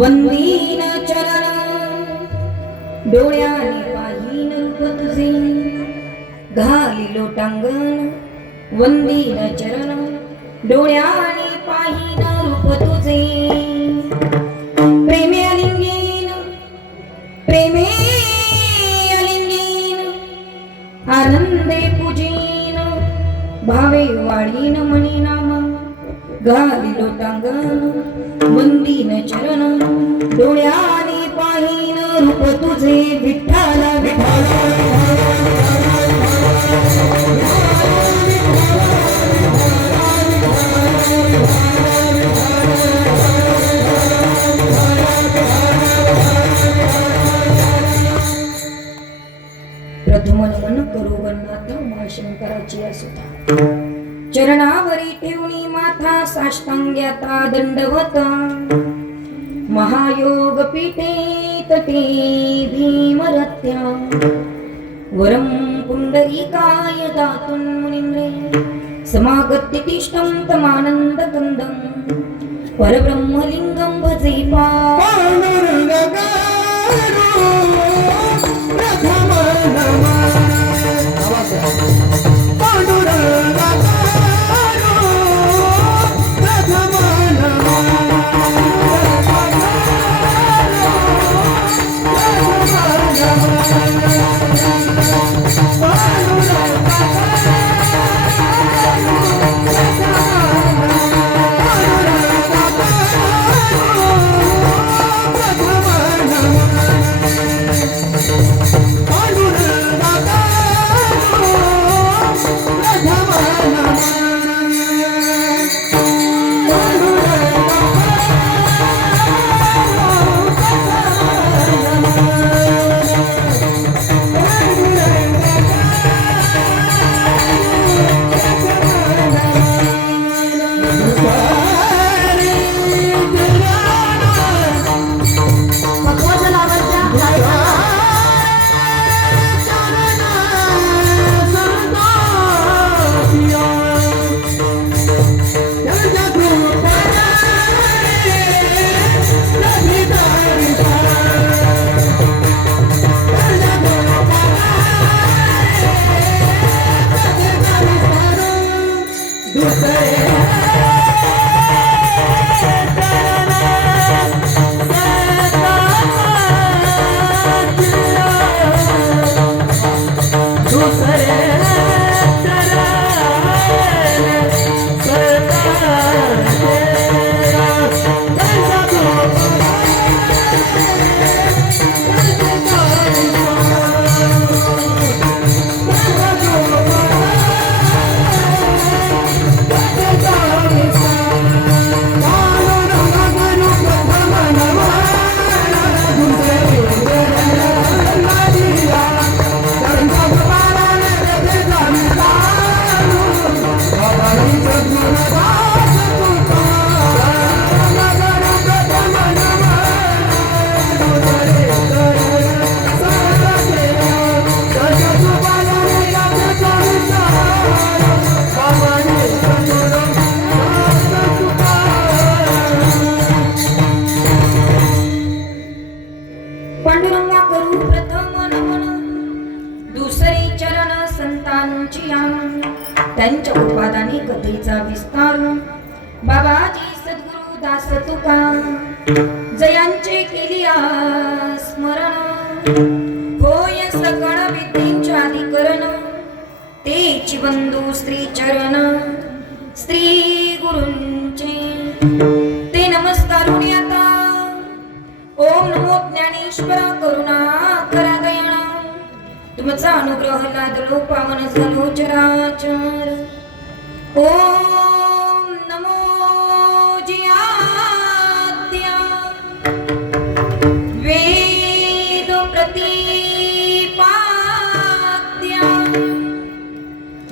वंदीन चरण डोळ्याने पाहीन रूप तुझे घाली लोटांगण वंदीन चरण डोळ्याने पाहीन रूप तुझे प्रेमे अलिंगीन प्रेमे अलिंगीन आनंदे पूजीन भावे वाळीन मणी नाम घाली लोटांगण वंदीन चरण डोळ्याने पाहीन रूप तुझे विठ्ठल विठ्ठल प्रथम नमन करू गणनाथ महाशंकराची असुता चरणावरी ठेवणी माथा साष्टांग्याता दंडवत महायोग पीठे तटे भीमरत्या वरम पुंडरीकाय दातुं मुनिंद्रे समागत्य तिष्ठं तमानंद कंदं परब्रह्मलिंगं भजे पांडुरंगा करू प्रथम नमन दुसरे चरण संतांची त्यांच्या उत्पादाने कथेचा विस्तार बाबाजी सद्गुरु दास तुका जयांचे केलिया स्मरण होय सकळ विद्येचे अधिकरण तेची बंधू श्री चरण श्री गुरूंचे ते नमस्कारुणी आता ओम नमो ज्ञानेश्वरा करुणा करा दयाळा तुमचा अनुग्रह लादलो पावन झालो चराचर ओम नमो जियाद्या वेद प्रतिपाद्या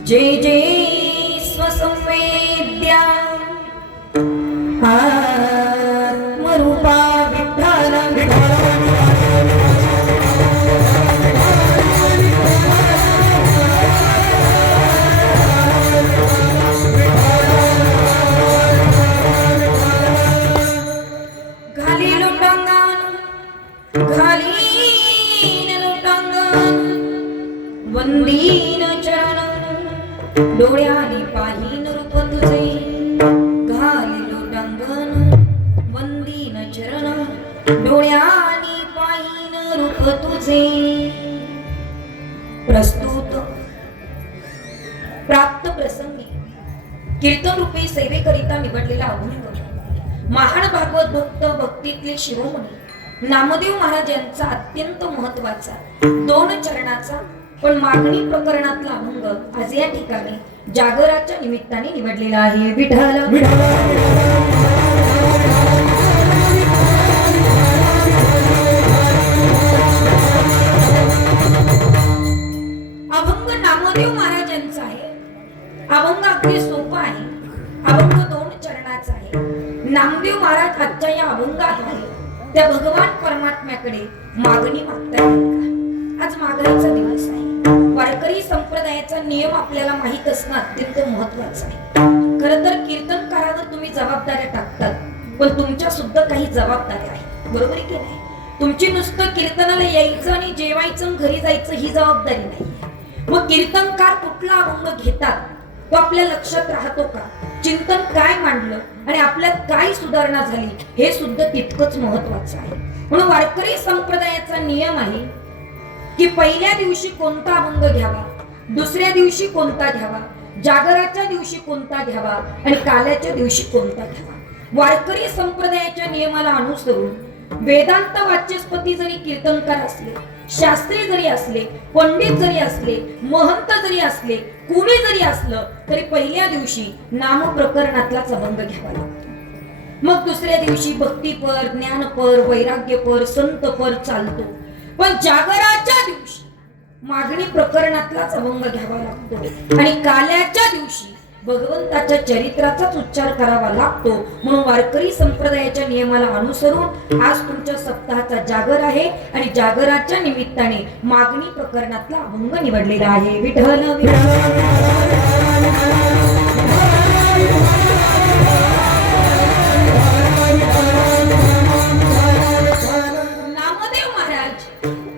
जय जय स्वसंवेद्या आत्मरूपा घाली लोटांगण डोळ्याने पाहीन रूप तुझे घालिलो टांगण वंदीन चरण डोळ्याने पाहीन रूप तुझे प्रस्तुत प्राप्त प्रसंगी कीर्तन रूपी सेवेकरिता निवडलेला अभंग महान भागवत भक्त भक्तीतले शिरोमणी नामदेव महाराज यांचा अत्यंत महत्वाचा 2 चरणाचा पण मागणी प्रकरणातला अभंग आज या ठिकाणी जागराच्या निमित्ताने निवडलेला आहे. विठ्ठल अभंग नामदेव महाराज यांचा आहे. अभंग अगदी सोपा आहे. अभंग 2 चरणाचा आहे. नामदेव महाराज आजच्या या अभंगात आहे त्या भगवान परमात्म्याकडे मागणी मागतात. आज मागणीचा दिवस आहे. वारकरी संप्रदायाचा नियम आपल्याला माहित असणं अत्यंत महत्वाचं आहे. खरं तर कीर्तनकारावर तुम्ही जबाबदाऱ्या टाकतात पण तुमच्या सुद्धा काही जबाबदाऱ्या आहेत. बरोबर की नाही? तुमची नुसतं कीर्तनाला यायचं आणि जेवायचं घरी जायचं ही जबाबदारी नाही. मग कीर्तनकार कुठला अभंग घेतात तो आपल्या लक्षात राहतो का? चिंतन काय मांडलं आणि आपल्यात काय सुधारणा झाली हे सुद्धा तितकंच महत्वाचं आहे. म्हणून वारकरी संप्रदायाचा नियम आहे की पहिल्या दिवशी कोणता अभंग घ्यावा, दुसऱ्या दिवशी कोणता घ्यावा, जागराच्या दिवशी कोणता घ्यावा आणि काल्याच्या दिवशी कोणता घ्यावा. वारकरी संप्रदायाच्या नियमाला अनुसरून वेदांत वाचस्पती जरी कीर्तनकार असले, शास्त्री जरी असले, पंडित जरी असले, महंत जरी असले, कुणी जरी असलं तरी पहिल्या दिवशी नाम प्रकरणातलाच अभंग घ्यावा लागतो. मग दुसऱ्या दिवशी भक्तीपर, ज्ञानपर, वैराग्यपर, संतपर चालतो. पण जागराच्या दिवशी मागणी प्रकरणातलाच अभंग घ्यावा लागतो आणि काल्याच्या दिवशी भगवंताच्या चरित्राचाच उच्चार करावा लागतो. म्हणून वारकरी संप्रदायाच्या नियमाला अनुसरून आज तुमच्या सप्ताहाचा जागर आहे आणि जागराच्या निमित्ताने मागणी प्रकरणातला अभंग निवडलेला आहे. विठ्ठल नामदेव महाराज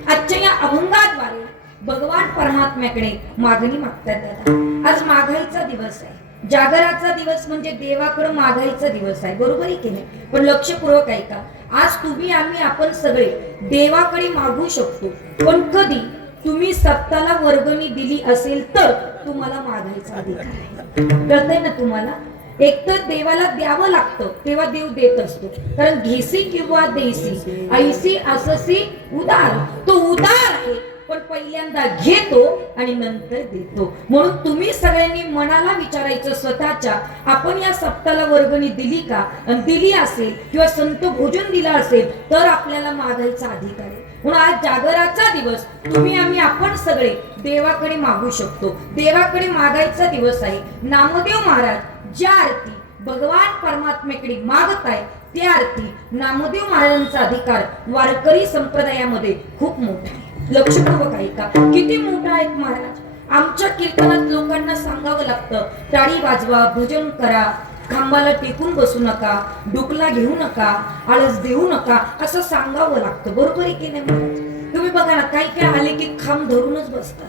आजच्या या अभंगाद्वारे भगवान परमात्म्याकडे मागणी मागतात. आज मागायचा दिवस आहे. जागराचा दिवस म्हणजे देवाकडे मागायचा दिवस आहे. बरोबर आहे की नाही? पण लक्षपूर्वक ऐका. आज तुम्ही आम्ही आपण सगळे देवाकडे मागू शकतो. पण कधी तुम्ही सत्ताला वर्गणी दिली असेल तर तुम्हाला मागायचा अधिकार आहे. कळतंय ना तुम्हाला? एक तर देवाला द्यावं लागतं तेव्हा देव देत असतो. कारण घेसी किंवा देसी ऐसी अससी उदार, तो उदार आहे पण पहिल्यांदा घेतो आणि नंतर देतो. म्हणून तुम्ही सगळ्यांनी मनाला विचारायचं स्वतःच्या, आपण या सप्ताहाला वर्गणी दिली का? आणि दिली असेल किंवा संत भोजन दिलं असेल तर आपल्याला मागायचा अधिकार आहे. म्हणून आज जागराचा दिवस तुम्ही आम्ही आपण सगळे देवाकडे मागू शकतो. देवाकडे मागायचा दिवस आहे. नामदेव महाराज ज्या अर्थी भगवान परमात्म्याकडे मागताय त्या अर्थी नामदेव महाराजांचा अधिकार वारकरी संप्रदायामध्ये खूप मोठा आहे. लक्षपूर्वक ऐका. किती मोठा आहेत महाराज. आमच्या कीर्तनात लोकांना सांगावं लागतं टाळी वाजवा, भजन करा, खांबाला टेकून बसू नका, डुकला घेऊ नका, आळस देऊ नका असं सांगावं लागतं. बरोबर आहे की नाही महाराज? तुम्ही बघा ना, काही काय आले की खांब धरूनच बसतात,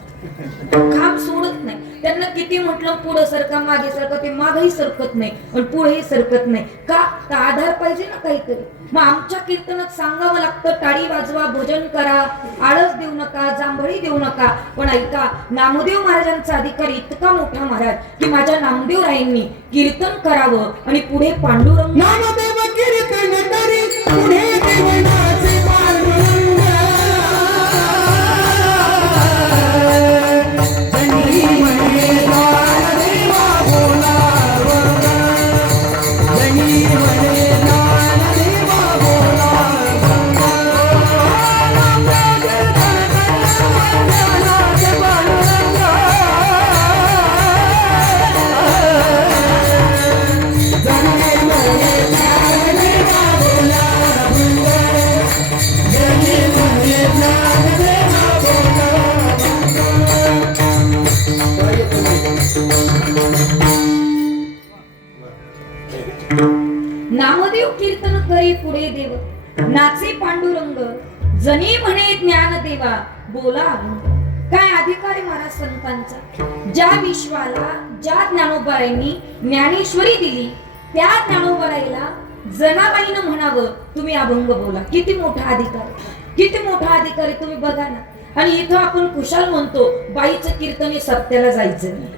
खांब सोडत नाही. त्यांना किती म्हटलं पुढे सरका मागे सरका ते मागही सरकत नाही पण पुढेही सरकत नाही. का? आधार पाहिजे ना काहीतरी. मग आमच्या कीर्तनात सांगावं लागतं टाळी वाजवा, भजन करा, आळस देऊ नका, जांभळी देऊ नका. पण ऐका, नामदेव महाराजांचा अधिकार इतका मोठा महाराज की माझ्या नामदेव रायांनी कीर्तन करावं आणि पुढे पांडुरंग नामदेव कीर्तन करी पुढे देवनाचे पांडुरंग नामदेव कीर्तन करी पुढे देव नाचे पांडुरंग जनी म्हणे ज्ञान देवा बोला अभंग. काय अधिकार आहे महाराज संतांचा? ज्या विश्वाला ज्या ज्ञानोबारायांनी ज्ञानेश्वरी दिली त्या ज्ञानोबाराईला जनाबाईनं म्हणावं तुम्ही अभंग बोला. किती मोठा अधिकार आहे, किती मोठा अधिकार आहे तुम्ही बघा ना. आणि इथं आपण कुशाल म्हणतो बाईचं कीर्तन हे सत्याला जायचं नाही.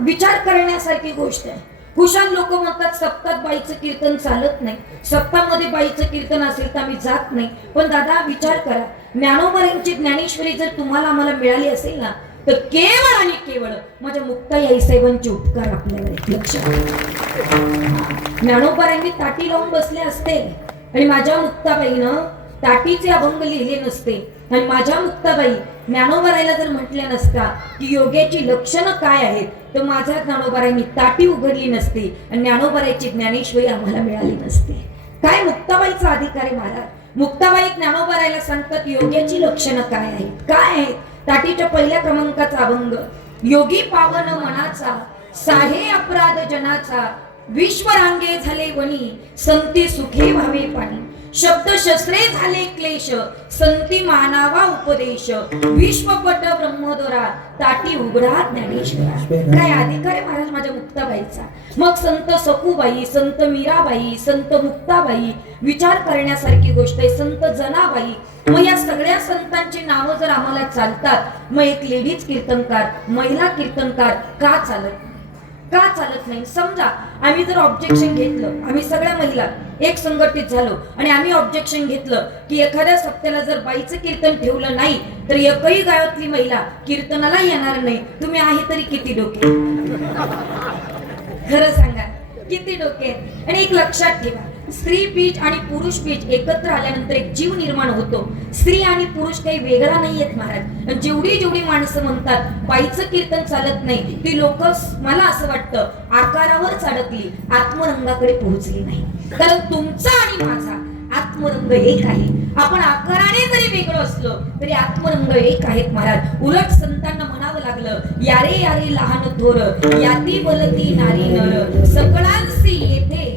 विचार करण्यासारखी गोष्ट आहे. कुशाल लोक म्हणतात सप्तात बाईचं कीर्तन चालत नाही, सप्तामध्ये बाईचं कीर्तन असेल तर आम्ही जात नाही. पण दादा विचार करा, ज्ञानोबारांची ज्ञानेश्वरी जर तुम्हाला आम्हाला मिळाली असेल ना तर केवळ आणि केवळ माझ्या मुक्ताई आईसाहेबांचे उपकार आपल्याला आहेत. लक्षात, ज्ञानोबारांनी ताटी लावून बसले असते आणि माझ्या मुक्ताबाईनं ताटीचे अभंग लिहिले नसते आणि माझ्या मुक्ताबाई ज्ञानोबाराईला जर म्हटल्या नसता की योग्याची लक्षणं काय आहेत तर माझ्या ज्ञानोबाराईंनी ताटी उघडली नसती आणि ज्ञानोबाराईची ज्ञानेश्वरी आम्हाला मिळाली नसते. काय मुक्ताबाईचा अधिकार आहे महाराज. मुक्ताबाई ज्ञानोबाराईला सांगतात योग्याची लक्षणं काय आहेत, काय आहेत. ताटीच्या पहिल्या क्रमांकाचा अभंग, योगी पावन मनाचा साहे अपराध जनाचा विश्वरांगे झाले वनी संती सुखे व्हावे पाणी शब्द शस्त्रे झाले क्लेश संती मानावा उपदेश विश्वपट ब्रह्मदोरा ताटी उघडा ज्ञानेश्वरा. काय अधिकार आहे महाराज माझ्या मुक्ताबाईचा. मग संत सखूबाई, संत मीराबाई, संत मुक्ताबाई, विचार करण्यासारखी गोष्ट आहे. संत जनाबाई. मग या सगळ्या संतांची नावं जर आम्हाला चालतात मग एक लेडीज कीर्तनकार, महिला कीर्तनकार का चालत का चालत नाही? समजा आम्ही जर ऑब्जेक्शन घेतलं, आम्ही सगळ्या महिला एक संघटित झालो आणि आम्ही ऑब्जेक्शन घेतलं की एखाद्या सप्त्याला जर बाईचं कीर्तन ठेवलं नाही तर एकही गावातली महिला कीर्तनाला येणार नाही. तुम्ही आहे तरी किती डोके? खरं सांगा किती डोके? आणि एक लक्षात ठेवा, स्त्री बीज आणि पुरुष बीज एकत्र आल्यानंतर एक जीव निर्माण होतो. स्त्री आणि पुरुष काही वेगळा नाहीयेत महाराज. जेवढी जेवढी माणसं म्हणतात बाईचं कीर्तन चालत नाही ती लोक मला असं वाटतं आकारावर अडकली, आत्मरंगाकडे पोहोचली नाही. कारण तुमचा आणि माझा आत्मरंग एक आहे. आपण आकाराने जरी वेगळं असलो तरी आत्मरंग एक आहेत महाराज. उलट संतांना म्हणावं लागलं यारे यारे लहान थोर याती बोलती नारी नर सकळांसी येथे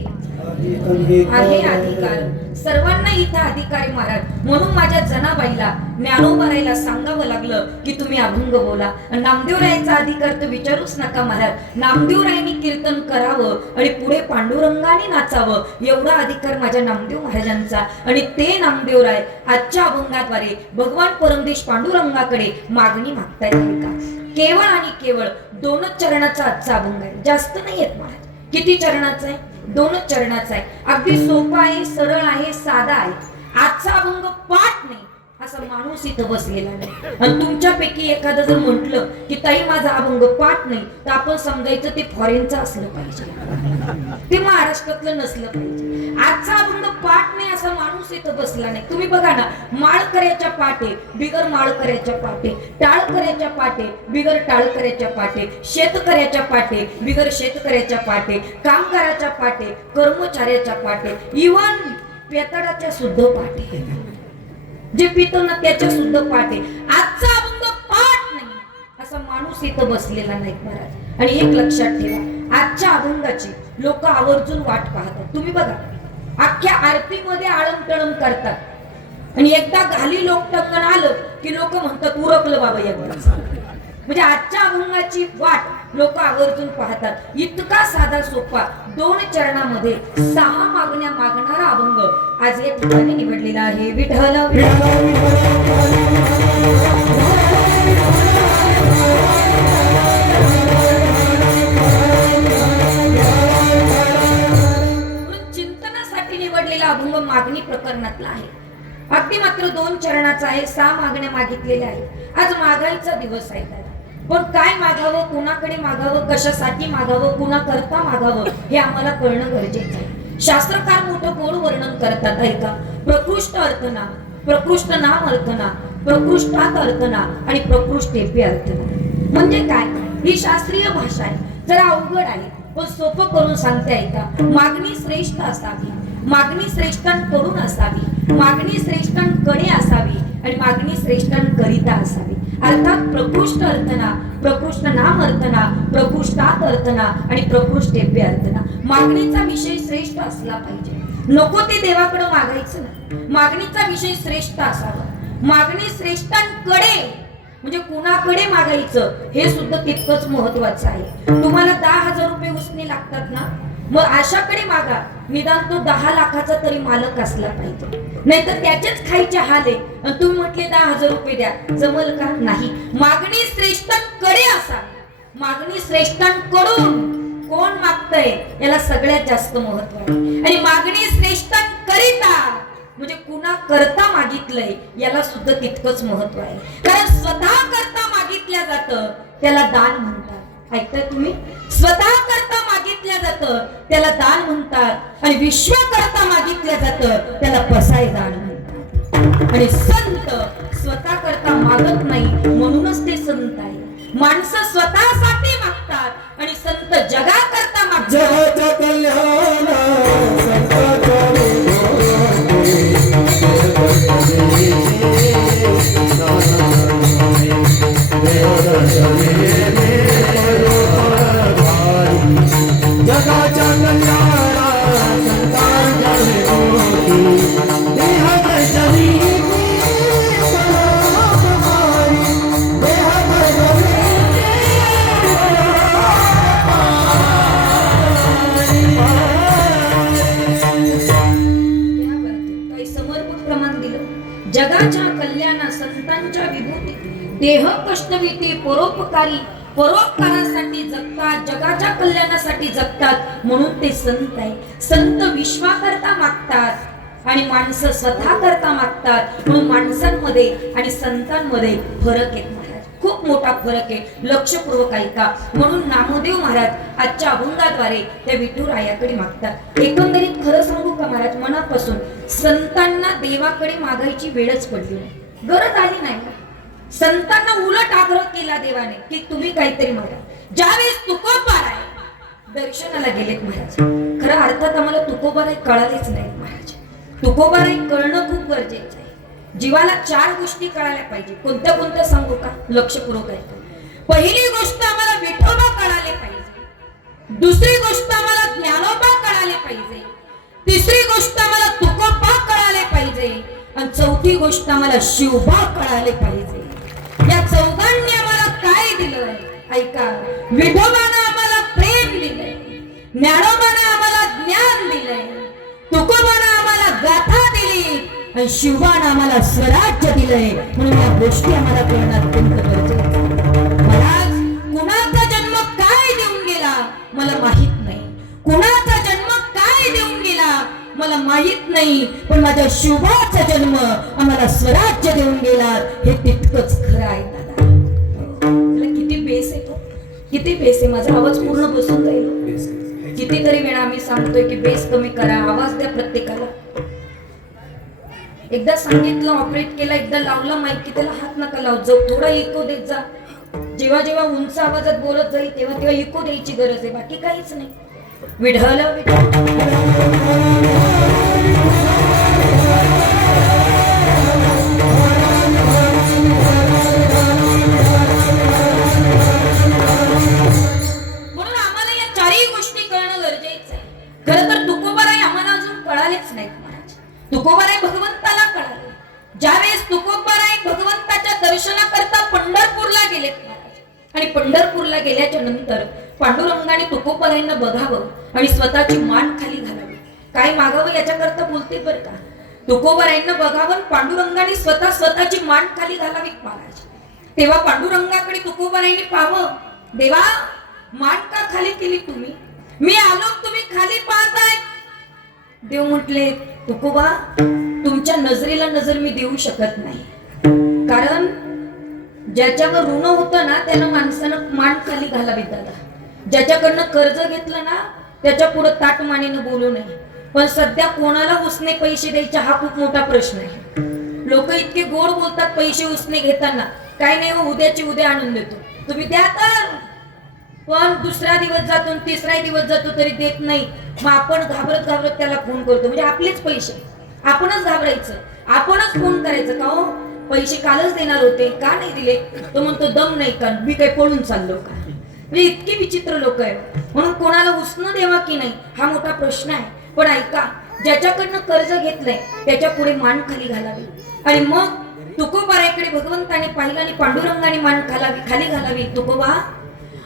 आहे अधिकार. सर्वांना इथं अधिकारी महाराज. म्हणून माझ्या जनाबाईला ज्ञानोबाराईला सांगावं लागलं की तुम्ही अभंग बोला. नामदेवरायांचा अधिकार तर विचारूच नका महाराज. नामदेवरायांनी कीर्तन करावं आणि पुढे पांडुरंगाने नाचावं एवढा अधिकार माझ्या नामदेव महाराजांचा. आणि ते नामदेवराय आजच्या अभंगाद्वारे भगवान परमदेश पांडुरंगाकडे मागणी मागतायत का? केवळ आणि केवळ 2च चरणाचा आजचा अभंग आहे, जास्त नाही आहेत महाराज. किती चरणाचा आहे? 2च चरणाचा आहे. अगदी सोपा आहे, सरळ आहे, साधा आहे. आजचा अभंग पाठ नाही असा माणूस इथं बसलेला नाही. आणि तुमच्यापैकी एखादं जर म्हटलं की ताई माझा अभंग पाठ नाही तर आपण समजायचं ते फॉरेनचं असलं पाहिजे, ते महाराष्ट्रातलं नसलं पाहिजे. आजचा अभंग पाठ नाही असा माणूस इथं बसला नाही. तुम्ही बघा ना, माळकऱ्याच्या पाटे बिगर माळकऱ्याच्या पाटे, टाळकऱ्याच्या पाटे बिगर टाळकऱ्याच्या पाटे, शेतकऱ्याच्या पाटे बिगर शेतकऱ्याच्या पाटे, कामगाराच्या पाटे, कर्मचाऱ्याच्या पाटे, इव्हन पेताडाच्या सुद्धा पाटे, जे पितो ना त्याच्या सुद्धा पाटे. आजचा अभंग पाठ नाही असा माणूस इथं बसलेला नाही महाराज. आणि एक लक्षात ठेवा, आजच्या अभंगाची लोक आवर्जून वाट पाहतात. तुम्ही बघा अख्ख्या आरतीमध्ये आळमटळम करतात आणि एकदा घाली लोकटंगण आलं की लोक म्हणतात उरकलं बाबा या बरं. म्हणजे आजच्या अभंगाची वाट लोक आवर्जून पाहतात. इतका साधा सोपा 2 चरणामध्ये 6 मागण्या मागणारा अभंग आज या ठिकाणी निवडलेला आहे. विठ्ठल चिंतनासाठी निवडलेला अभंग मागणी प्रकरणातला आहे. अगदी मात्र 2 चरणाचा आहे. 6 मागण्या मागितलेल्या आहेत. आज मागायचा दिवस आहे दादा. पण काय मागावं, कुणाकडे मागावं, कशासाठी मागावं, कुणाकरता मागावं हे आम्हाला कळणं गरजेचं आहे. शास्त्रकार मोठं गोड वर्णन करतात ऐका. प्रकृष्ट अर्थना, प्रकृष्ट नाम अर्थना, प्रकृष्टात अर्थना आणि प्रकृष्टेपी अर्थना. म्हणजे काय? ही शास्त्रीय भाषा आहे, जरा अवघड आहे पण सोपं करून सांगते ऐका. मागणी श्रेष्ठ असावी, मागणी श्रेष्ठांकडून असावी, मागणी श्रेष्ठांकडे असावी आणि मागणी श्रेष्ठांकरिता असावी. अर्थात प्रकृष्ट अर्थना, प्रकृष्ट नाम अर्थना, प्रकृष्टात अर्थना आणि प्रकृष्टेपी अर्थना. मागणीचा विषय श्रेष्ठ असला पाहिजे. नको ते देवाकडे मागायचं ना, मागणीचा विषय श्रेष्ठ असावा. मागणी श्रेष्ठांकडे म्हणजे कुणाकडे मागायचं हे सुद्धा तितकंच महत्वाचं आहे. तुम्हाला 10,000 रुपये उसने लागतात ना, मग अशाकडे मागा निदान तो 10 लाखाचा तरी मालक असला पाहिजे. नाहीतर त्याचेच खायचे हाल आहे आणि तुम्ही म्हटले 10,000 रुपये द्या, जमल का? नाही. मागणी श्रेष्ठांकडे असावी. मागणी श्रेष्ठांकडून कोण मागतय याला सगळ्यात जास्त महत्व आहे. आणि मागणी श्रेष्ठांकरिता म्हणजे कुणा करता मागितलंय याला सुद्धा तितकंच महत्व आहे. कारण स्वतः करता मागितल्या जातं त्याला दान म्हणतात. ऐकताय तुम्ही? स्वतः करता मागितल्या जातं त्याला दान म्हणतात आणि विश्व करता मागितल्या जातं त्याला पसाय दान म्हणतात. आणि संत स्वतः करता मागत नाही म्हणूनच ते संत आहे. माणसं स्वतःसाठी मागतात आणि संत जगाकरता मागतात. जगाच्या कल्याण संतांच्या जगाच्या कल्याण संतांच्या जगाच्या कल्याणा संतांच्या विभूती देह कष्टविती परोपकारी परोपकारासाठी जगतात. जगाच्या कल्याणासाठी जगतात म्हणून ते संत आहे. संत विश्वाकरता मागतात आणि माणसं स्वतः करता मागतात म्हणून माणसांमध्ये आणि संतांमध्ये फरक आहे महाराज. खूप मोठा फरक आहे. लक्षपूर्वक ऐका. म्हणून नामदेव महाराज आजच्या अभंगाद्वारे त्या विठुरायाकडे मागतात. एकंदरीत खरं सांगू का महाराज, मनापासून संतांना देवाकडे मागायची वेळच पडली नाही, गरज आली नाही. संतांना उलट आग्रह केला देवाने की तुम्ही काहीतरी मागा. ज्यावेळेस तुकोबाराय दर्शनाला गेलेत महाराज, खरं अर्थात आम्हाला तुकोबाराय कळालेच नाही महाराज. तुकोबाराय कळणं खूप गरजेचं आहे. जीवाला 4 गोष्टी कळायला पाहिजे. कोणत्या कोणत्या सांगू का? लक्षपूर्वक ऐका. पहिली गोष्ट आम्हाला विठोबा कळाले पाहिजे. दुसरी गोष्ट आम्हाला ज्ञानोबा कळाले पाहिजे. तिसरी गोष्ट आम्हाला तुकोबा कळाले पाहिजे आणि चौथी गोष्ट आम्हाला शिवबा कळाले पाहिजे. या चौघांनी आम्हाला काय दिलं ऐका. विठोबानं आम्हाला प्रेम दिलंय, ज्ञानोबानं आम्हाला ज्ञान दिलंय, तुकोबानं आम्हाला गाथा दिली आणि शिवबानं आम्हाला स्वराज्य दिलंय. म्हणून या गोष्टी आम्हाला कळणं अत्यंत गरजेचं आहे. महाराज, कुणाचा जन्म काय देऊन गेला मला माहित नाही. कुणाचा जन्म काय देऊन गेला मला माहित नाही, पण माझ्या शिवबाचा जन्म आम्हाला स्वराज्य देऊन गेला हे तितकंच खरं आहे दादा. किती बेस आहे तो, किती बेस आहे. माझा आवाज पूर्ण बसून जाईल. कितीतरी वेळा आम्ही सांगतोय की बेस कमी करा, आवाज द्या प्रत्येकाला. एकदा सांगितलं, ऑपरेट केला, एकदा लावला माईक की त्याला हात नका लावत जाऊ, थोडा इको देत जा. जेव्हा जेव्हा उंच आवाजात बोलत जाईल तेव्हा तेव्हा इको द्यायची गरज आहे, बाकी काहीच नाही. विढल म्हणून आम्हाला या 4ही गोष्टी कळणं गरजेचं आहे. खरं तर तुकोबाराय आम्हाला अजून कळालेच नाहीत महाराज. तुकोबाराय भगवंताला कळाले. ज्यावेळेस तुकोबाराय भगवंताच्या दर्शनाकरता पंढरपूरला गेलेत महाराज आणि पंढरपूरला गेल्याच्या नंतर पांडुरंगाने तुकोबारायांना बघावं आणि स्वतःची मान खाली घालावी. काय मागावं याच्याकरता बोलते बरं का. तुकोबारायांना बघावं, पांडुरंगाने स्वतःची मान खाली घालावी महाराज. तेव्हा पांडुरंगाकडे तुकोबारायांनी पाहावं, देवा मान का खाली केली तुम्ही? मी आलो तुम्ही खाली पाहताय. देव म्हटले, तुकोबा तुमच्या नजरेला नजर मी देऊ शकत नाही. कारण ज्याच्यावर ऋण होतं ना त्यानं माणसानं मान खाली घालावी दादा. ज्याच्याकडनं कर्ज घेतलं ना त्याच्या पुढे ताटमानेनं बोलू नये. पण सध्या कोणाला उसने पैसे द्यायचे हा खूप मोठा प्रश्न आहे. लोक इतके गोड बोलतात पैसे उसने घेताना, काय नाही हो उद्याची उद्या आणून देतो, तुम्ही द्या तर. पण दुसरा दिवस जातो, तिसरा दिवस जातो तरी देत नाही. मग आपण घाबरत घाबरत त्याला फोन करतो. म्हणजे आपलेच पैसे आपणच घाबरायचं, आपणच फोन करायचं. का हो पैसे कालच देणार होते, का नाही दिले? तो म्हणतो दम नाही का, मी काही पळून चाललो का? म्हणजे इतकी विचित्र लोक आहे. म्हणून कोणाला उसनं द्यावा की नाही हा मोठा प्रश्न आहे. पण ऐका, ज्याच्याकडनं कर्ज घेतलंय त्याच्या पुढे मान खाली घालावी आणि मग तुकोबाराकडे भगवंताने पाहिलं आणि पांडुरंगाने मान खाली घालावी. तुकोबा,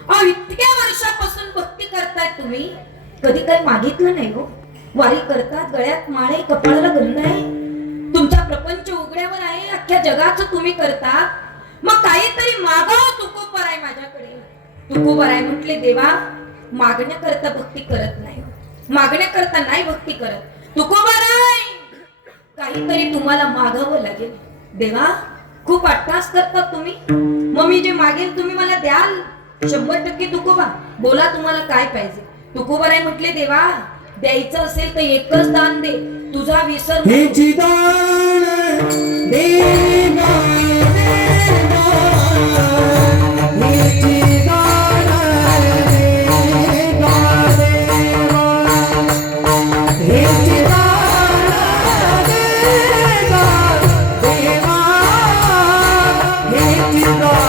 अहो इतक्या वर्षापासून भक्ती करताय तुम्ही, कधी काही मागितलं नाही हो. वारी करतात, गळ्यात माळ आहे, कपाळाला गंध आहे, तुमचा प्रपंच उघड्यावर आहे, अख्ख्या जगाचं तुम्ही करता, मग काहीतरी मागावं तुकोबाराय माझ्याकडे. तुकोबाराय म्हटले, देवा मागण्याकरता भक्ती करत नाही, मागण्याकरता नाही भक्ती करत. तुकोबाराय काहीतरी तुम्हाला मागावं लागेल. देवा खूप अट्टास करतात तुम्ही, मग मी जे मागेल तुम्ही मला द्याल 100%. तुकोबा बोला तुम्हाला काय पाहिजे. तुकोबाराय म्हटले, देवा द्यायचं असेल तर एकच दान दे, तुझा विसर हेची दान देवा देवा, हेची दान देवा देवा, हेची दान देवा देवा, हेची दान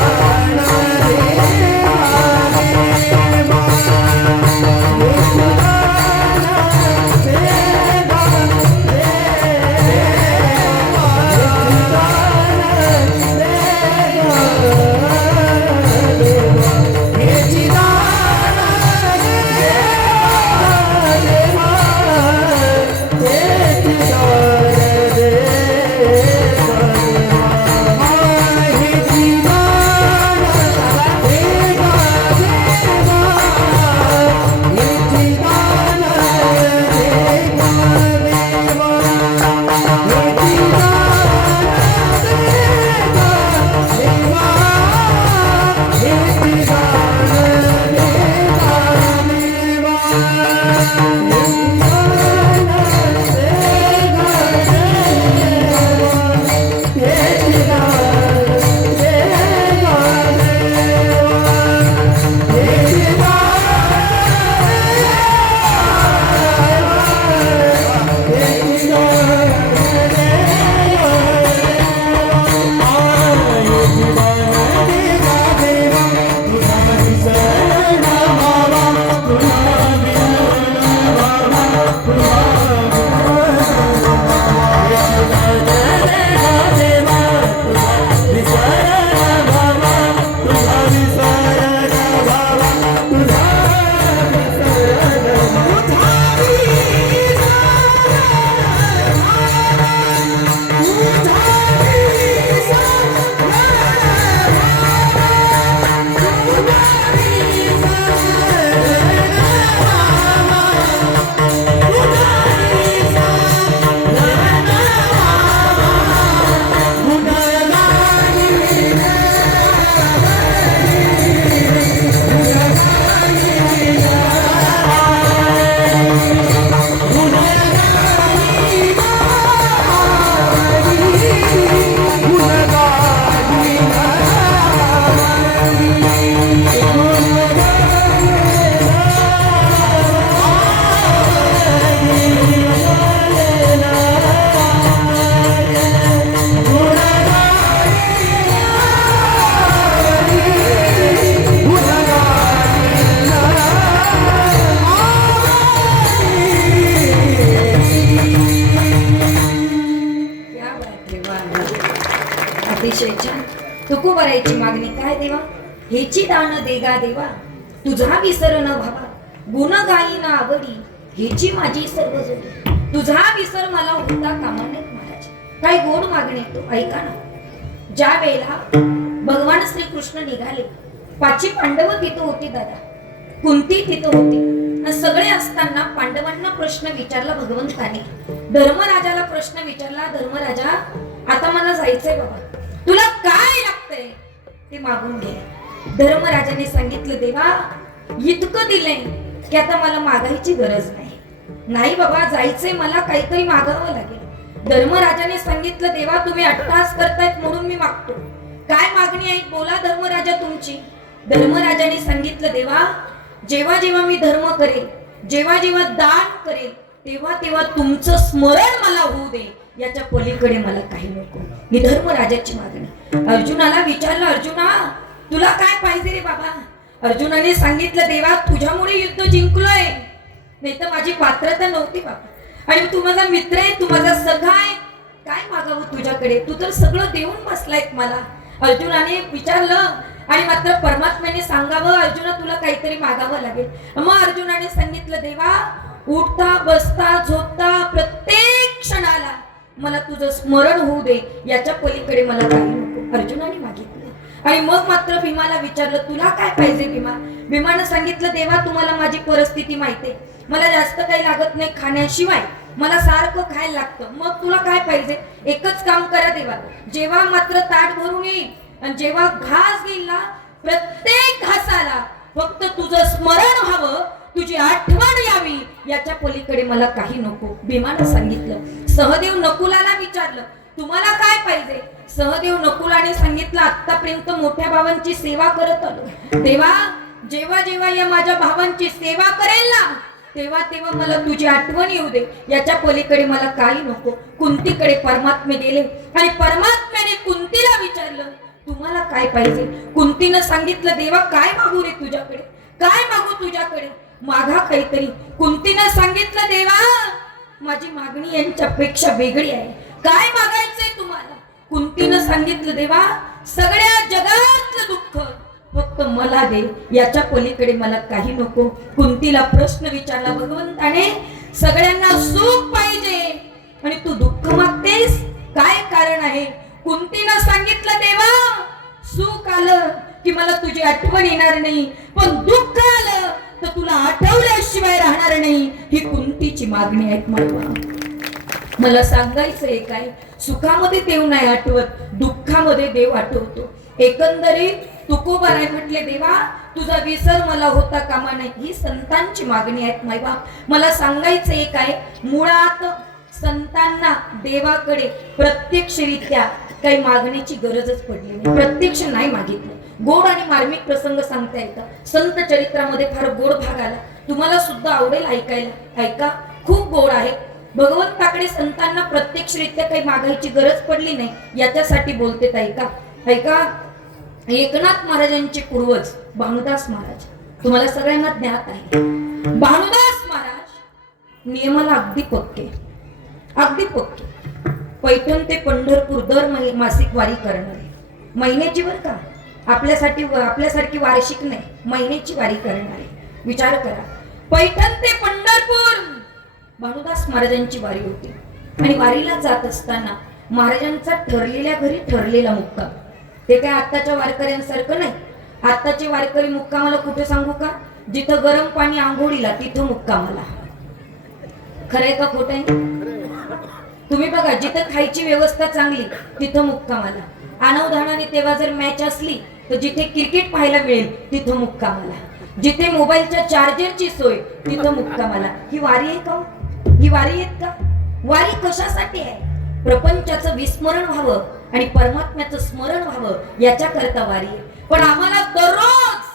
अतिशय छान. तुकोबारायची मागणी काय देवा, हेची दान देगा देवा, तुझा विसर न व्हावा, गुण गाई ना आवडी, हेची माझी सर्व जोडी, तुझा विसर मला होता कामा नये महाराज. काय गोड मागणी तो ऐका ना. ज्या वेळेला भगवान श्रीकृष्ण निघाले, 5 पांडव तिथं होती दादा, कुंती तिथं होती, सगळे असताना पांडवांना प्रश्न विचारला भगवंताने. धर्मराजाला प्रश्न विचारला, धर्मराजा आता मला जायचंय बाबा, तुला काय लागतंय ते मागून घे. धर्मराजाने सांगितलं, देवा इतकं दिलंय की आता मला मागायची गरज नाही. नाही बाबा जायचंय मला, काहीतरी मागावं लागेल. धर्मराजाने सांगितलं, देवा तुम्ही अट्टहास करतायत म्हणून मी मागतो, काय मागणी आहे बोला धर्मराजा तुमची. धर्मराजाने सांगितलं, देवा जेव्हा जेव्हा मी धर्म करेल, जेव्हा जेव्हा दान करेल, तेव्हा तेव्हा तुमचं स्मरण मला होऊ दे, याच्या पलीकडे मला काही नको. ही धर्मराजाची मागणी. अर्जुनाला विचारलं, अर्जुना तुला काय पाहिजे रे बाबा. अर्जुनाने सांगितलं, देवा तुझ्यामुळे युद्ध जिंकलोय, नाही तर माझी पात्रता नव्हती बाबा, आणि तू माझा मित्र आहे, तू माझा सखा आहे, काय मागावं तुझ्याकडे, तू तर सगळं देऊन बसलायत मला. अर्जुनाने विचारलं आणि मात्र परमात्म्याने सांगावं अर्जुना तुला काहीतरी मागावं लागेल. मग अर्जुनाने सांगितलं देवा उठता बसता झोपता प्रत्येक क्षणाला मला तुझं स्मरण होऊ दे, याच्या पलीकडे मला काही नको. अर्जुनाने मागितलं आणि मग मात्र भीमाला विचारलं तुला काय पाहिजे भीमा. भीमानं सांगितलं देवा तुम्हाला माझी परिस्थिती माहिती आहे, मला जास्त काही लागत नाही खाण्याशिवाय, मला सारखं खायला लागतं. मग तुला काय पाहिजे, एकच काम करा देवा, जेव्हा मात्र ताट भरून येईल आणि जेव्हा घास घेईल ना प्रत्येक घासाला फक्त तुझं स्मरण व्हावं, तुझी आठवण यावी, याच्या पलीकडे मला काही नको. भीमानं सांगितलं. सहदेव नकुलाला विचारलं तुम्हाला काय पाहिजे. सहदेव नकुलाने सांगितलं आतापर्यंत मोठ्या भावांची सेवा करत आलो देवा, जेव्हा जेव्हा या माझ्या भावांची सेवा करेल ना तेव्हा तेव्हा मला तुझी आठवण येऊ दे, याच्या पलीकडे मला काही नको. कुंतीकडे परमात्मे गेले आणि परमात्म्याने कुंतीला विचारलं तुम्हाला काय पाहिजे. कुंतीनं सांगितलं देवा काय मागू रे तुझ्याकडे, काय मागू तुझ्याकडे, मागा काहीतरी. कुंतीनं सांगितलं देवा माझी मागणी यांच्यापेक्षा वेगळी आहे, काय मागायचंय तुम्हाला. कुंतीनं सांगितलं देवा सगळ्या जगातलं दुःख फक्त मला दे, याच्या पलीकडे मला काही नको. कुंतीला प्रश्न विचारला भगवंताने सगळ्यांना सुख पाहिजे आणि तू दुःख मागतेस, काय कारण आहे. कुंतीनं सांगितलं देवा सुख आलं की मला तुझी आठवण येणार नाही, पण दुःख आलं तर तुला आठवल्याशिवाय राहणार नाही, ही कुंतीची मागणी आहे. मला सांगायचंय काय, सुखामध्ये देव नाही आठवत, दुःखामध्ये देव आठवतो. एकंदरीत तुकोबाराय म्हटले देवा तुझा विसर मला होता कामा नाही, ही संतांची मागणी आहे. मायबाप मला सांगायचं एक आहे, मुळात संतांना देवाकडे प्रत्यक्षरित्या काही मागण्याची गरजच पडली नाही, प्रत्यक्ष नाही मागितलं. गोड आणि मार्मिक प्रसंग सांगता येतात. संत चरित्रामध्ये फार गोड भाग आला, तुम्हाला सुद्धा आवडेल ऐकायला. ऐका, खूप गोड आहे. भगवंताकडे संतांना प्रत्यक्षरित्या काही मागायची गरज पडली नाही, याच्यासाठी बोलते. ऐका ऐका, एकनाथ महाराजांचे पूर्वज भानुदास महाराज, तुम्हाला सगळ्यांना ज्ञात आहे. भानुदास महाराज नियमाला अगदी पक्के, अगदी पक्के. पैठण ते पंढरपूर दर मासिक वारी करणारे, महिन्याची बर का, आपल्यासारखी वार्षिक नाही, महिन्याची वारी करणारे. विचार करा, पैठण ते पंढरपूर भानुदास महाराजांची वारी होती आणि वारीला जात असताना महाराजांचा ठरलेल्या घरी ठरलेला मुक्काम. ते काय आत्ताच्या वारकऱ्यांसारखं नाही. आत्ताचे वारकरी मुक्कामाला कुठे सांगू का, जिथं गरम पाणी आंघोळीला तिथं मुक्कामाला. खरंय का खोटं आहे. तुम्ही बघा, जिथं खायची व्यवस्था चांगली तिथं मुक्कामाला. अनावधानाने तेव्हा जर मॅच असली तर जिथे क्रिकेट पाहायला मिळेल तिथं मुक्कामाला. जिथे मोबाईलच्या चार्जरची सोय तिथं मुक्कामाला. ही वारी आहे का, ही वारी आहेत का. वारी कशासाठी आहे, प्रपंचाचं विस्मरण व्हावं आणि परमात्म्याचं स्मरण व्हावं याच्या करता वारी आहे. पण आम्हाला दररोज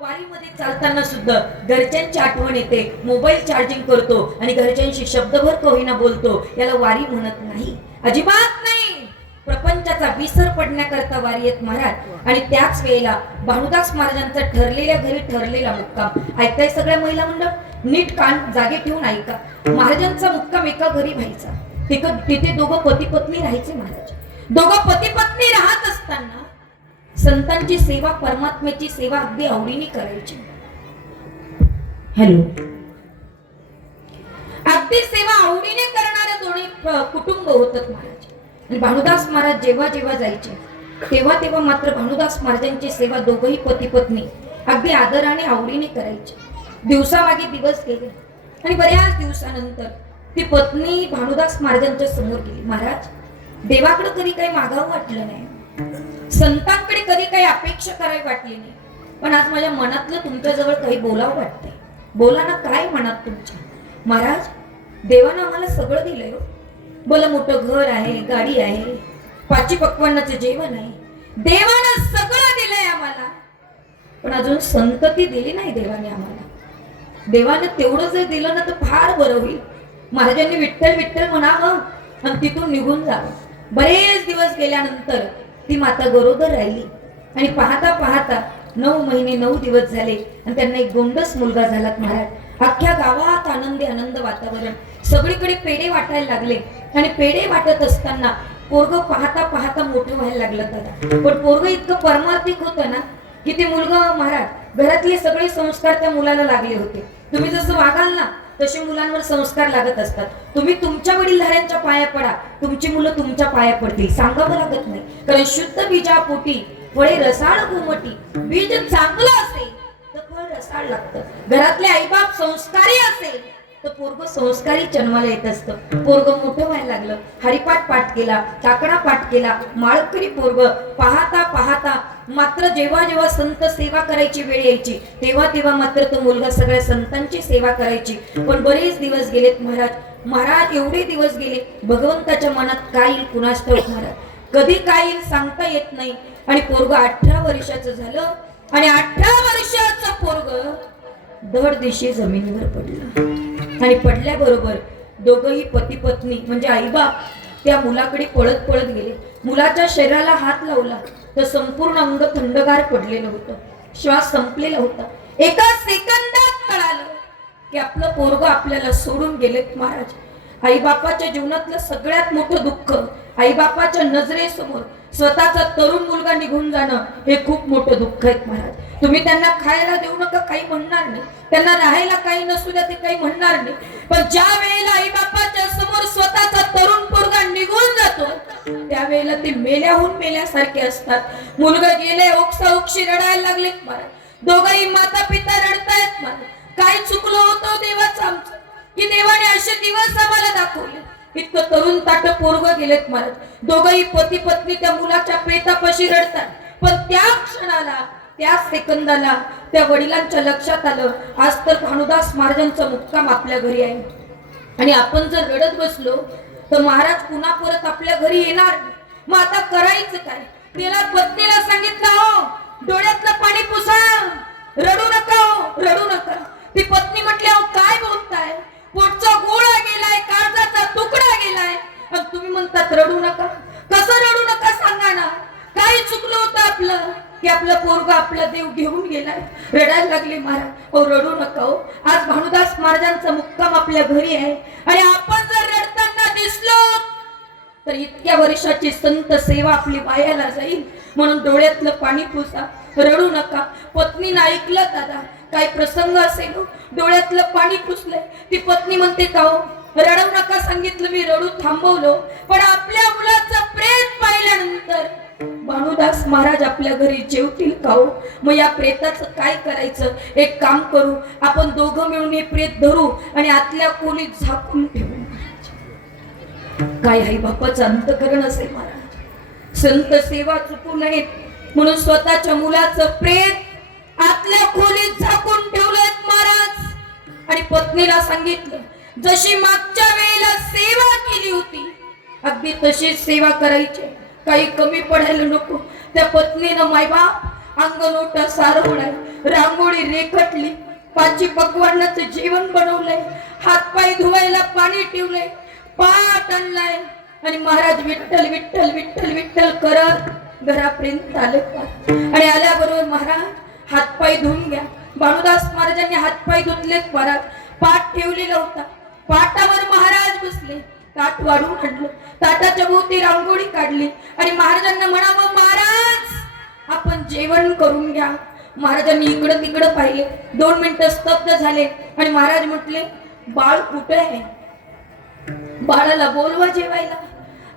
वारीमध्ये चालताना सुद्धा घरच्यांची आठवण येते, मोबाईल चार्जिंग करतो आणि घरच्यांशी शब्दभर कहोईना बोलतो, याला वारी म्हणत नाही, अजिबात नाही. प्रपंचाचा विसर पडण्याकरता वारी येत महाराज. आणि त्याच वेळेला भानुदास महाराजांचा ठरलेल्या घरी ठरलेला मुक्काम. ऐकताय सगळ्या महिला मंडळ, नीट कान जागे ठेवून ऐका. महाराजांचा मुक्काम एका घरी व्हायचा. तिथे दोघं पती पत्नी राहायचे महाराज. दोघं पती पत्नी राहत असताना संतांची सेवा, परमात्म्याची सेवा अगदी आवडीने करायची. हॅलो, अगदी सेवा आवडीने करणारे दोन्ही कुटुंब होतात महाराज. आणि भानुदास महाराज जेव्हा जेव्हा जायचे तेव्हा तेव्हा मात्र भानुदास महाराजांची सेवा दोघही पती पत्नी अगदी आदराने आवडीने करायचे. दिवसामागे दिवस गेले आणि बऱ्याच दिवसानंतर ती पत्नी भानुदास महाराजांच्या समोर गेली. महाराज, देवाकडे कधी काही मागावं वाटलं नाही, संतांकडे कधी काही अपेक्षा करावी वाटली नाही, पण आज माझ्या मनातलं तुमच्याजवळ काही बोलावं वाटतंय. बोला ना, काय मनात तुमच्या. महाराज, देवानं आम्हाला सगळं दिलंय. भलं मोठं घर आहे, गाडी आहे, पाची पक्वान्नाचं जेवण आहे, देवानं सगळं दिलंय आम्हाला, पण अजून संतती दिली नाही देवाने आम्हाला. देवानं तेवढं जर दिलं ना तर फार बरं होईल. महाराजांनी विठ्ठल विठ्ठल म्हणावं आणि तिथून निघून जावं. बरेच दिवस गेल्यानंतर ती माता गरोदर राहिली आणि पाहता पाहता 9 महिने 9 दिवस झाले आणि त्यांना एक गोंडस मुलगा झाला महाराज. अख्ख्या गावात आनंदी आनंद वातावरण, सगळीकडे पेढे वाटायला लागले. आणि पेढे वाटत असताना पोरग पाहता पाहता मोठं व्हायला लागलं दादा. पण पोरग इतकं परमार्थिक होतं ना की ते मुलगा महाराज घरातले सगळे संस्कार त्या मुलाला लागले होते. तुम्ही जसं वागाल ना तसे मुलांवर संस्कार लागत असतात. तुम्ही तुमच्या वडीलधाऱ्यांच्या पाया पडा, तुमची मुलं तुमच्या पाया पडतील, सांगावं लागत नाही. कारण शुद्ध बीजापोटी फळे रसाळ कोमटी. बीज चांगलं असेल तर फळ रसाळ लागतं. घरातले आईबाप संस्कारी असेल तर पोरग संस्कारी जन्माला येत असतं. पोरग मोठं व्हायला लागलं, हरिपाठ पाठ केला, काकडा पाठ केला, माळकरी पोरग. पाहता पाहता मात्र जेव्हा जेव्हा संत सेवा करायची वेळ यायची तेव्हा तेव्हा मात्र तो मुलगा सगळ्या संतांची सेवा करायची. पण बरेच दिवस गेलेत महाराज. महाराज एवढे दिवस गेले, भगवंताच्या मनात काय येईल कुणास ठाऊक महाराज. कधी काय येईल सांगता येत नाही. आणि पोरग 18 वर्षाचं झालं. आणि 18 वर्षाचं पोरग धड दिशी जमिनीवर पडलं. आणि पडल्याबरोबर दोघंही पती पत्नी म्हणजे आईबाप त्या मुलाकडे पळत पळत गेले. मुलाच्या शरीराला हात लावला तर संपूर्ण अंग थंडगार पडलेलं होतं, श्वास संपलेला होता. एका सेकंदात कळालं की आपलं पोरग आपल्याला सोडून गेलेत महाराज. आईबापाच्या जीवनातलं सगळ्यात मोठं दुःख, आईबापाच्या नजरेसमोर स्वतःचा तरुण मुलगा निघून जाणं हे खूप मोठं दुःख आहे महाराज. तुम्ही त्यांना खायला देऊ नका काही म्हणणार नाही, त्यांना राहायला काही नसू द्या ते काही म्हणणार नाही. पण ज्या वेळेला आईबापाच्या समोर स्वतःचा तरुण पोरगा निघून जातो त्यावेळेला ते मेल्याहून मेल्यासारखे असतात. मुलगा गेले, ओक्सा ओक्शी रडायला लागलेत महाराज. दोघंही माता पिता रडतायत महाराज. काय चुकलं होतं देवाचं आमचं की देवाने असे दिवस आम्हाला दाखवले. इतकं तरुण ताट पोरग गेलेत महाराज. दोघंही पती पत्नी त्या मुलाच्या प्रेतापाशी रडतात. पण त्या क्षणाला त्या सेकंदाला त्या वडिलांच्या लक्षात आलं आज तर भानुदास महाराजांचा मुक्काम आपल्या घरी आहे. आणि आपण जर रडत बसलो तर महाराज पुन्हा परत आपल्या घरी येणार. मग आता करायचं काय? त्याला पत्नीला सांगितलं हो डोळ्यातलं पाणी पुसा, रडू नका हो, रडू नका. ती पत्नी म्हटली अहो काय बोलताय, पोटचा गोळा गेलाय, काळजाचा तुकडा गेलाय आणि तुम्ही म्हणतात रडू नका. कसं रडू नका सांगा ना. काय चुकलं होतं आपलं की आपलं पोरग आपला देव घेऊन गेलाय. रडायला लागले महाराज. अहो रडू नका हो, आज भानुदास महाराजांचा मुक्काम आपल्या घरी आहे. आणि आपण जर रडताना दिसलो तर इतक्या वर्षाची संत सेवा आपली वायाला जाईल. म्हणून डोळ्यातलं पाणी पुसा, रडू नका. पत्नीनं ऐकलं दादा काय प्रसंग असेल डोळ्यातलं पाणी पुसलंय. ती पत्नी म्हणते का हो रडू नका सांगितलं, मी रडू थांबवलो. पण आपल्या मुलाचं प्रेत पाहिल्यानंतर भानुदास महाराज आपल्या घरी जेवतील का हो? मग या प्रेताचं काय करायचं? एक काम करू, आपण दोघं मिळून हे प्रेत धरू आणि आतल्या खोलीत झाकून ठेवू. काय आई बापाचं अंतकरण असेल महाराज. संत सेवा चुकू नयेत म्हणून स्वतःच्या मुलाचं प्रेत आतल्या खोलीत झाकून ठेवलंय महाराज. आणि पत्नीला सांगितलं जशी मागच्या वेळेला सेवा केली होती अगदी तशीच सेवा करायची, काही कमी पडायला नको. त्या पत्नीनं मायबाप अंगणोटा सारवलाय, रांगोळी रेखटली, पाची पकवानाचं जेवण बनवलंय, हातपाय धुवायला पाणी ठेवलंय, पाट आणलाय. आणि महाराज विठ्ठल विठ्ठल विठ्ठल विठ्ठल करत घरापर्यंत आले. आणि आल्याबरोबर महाराज हातपाय धुवून घ्या. भानुदास महाराजांनी हातपाय धुतलेत महाराज. पाट ठेवलेला होता, पाटावर महाराज बसले. ताट वाढून आणलं, ताटाच्या भोवती रांगोळी काढली आणि महाराजांना म्हणावं महाराज आपण जेवण करून घ्या. महाराजांनी इकडं तिकडं पाहिले, 2 मिनिटं स्तब्ध झाले आणि महाराज म्हटले बाळ कुठे आहे? बाळाला बोलवा जेवायला.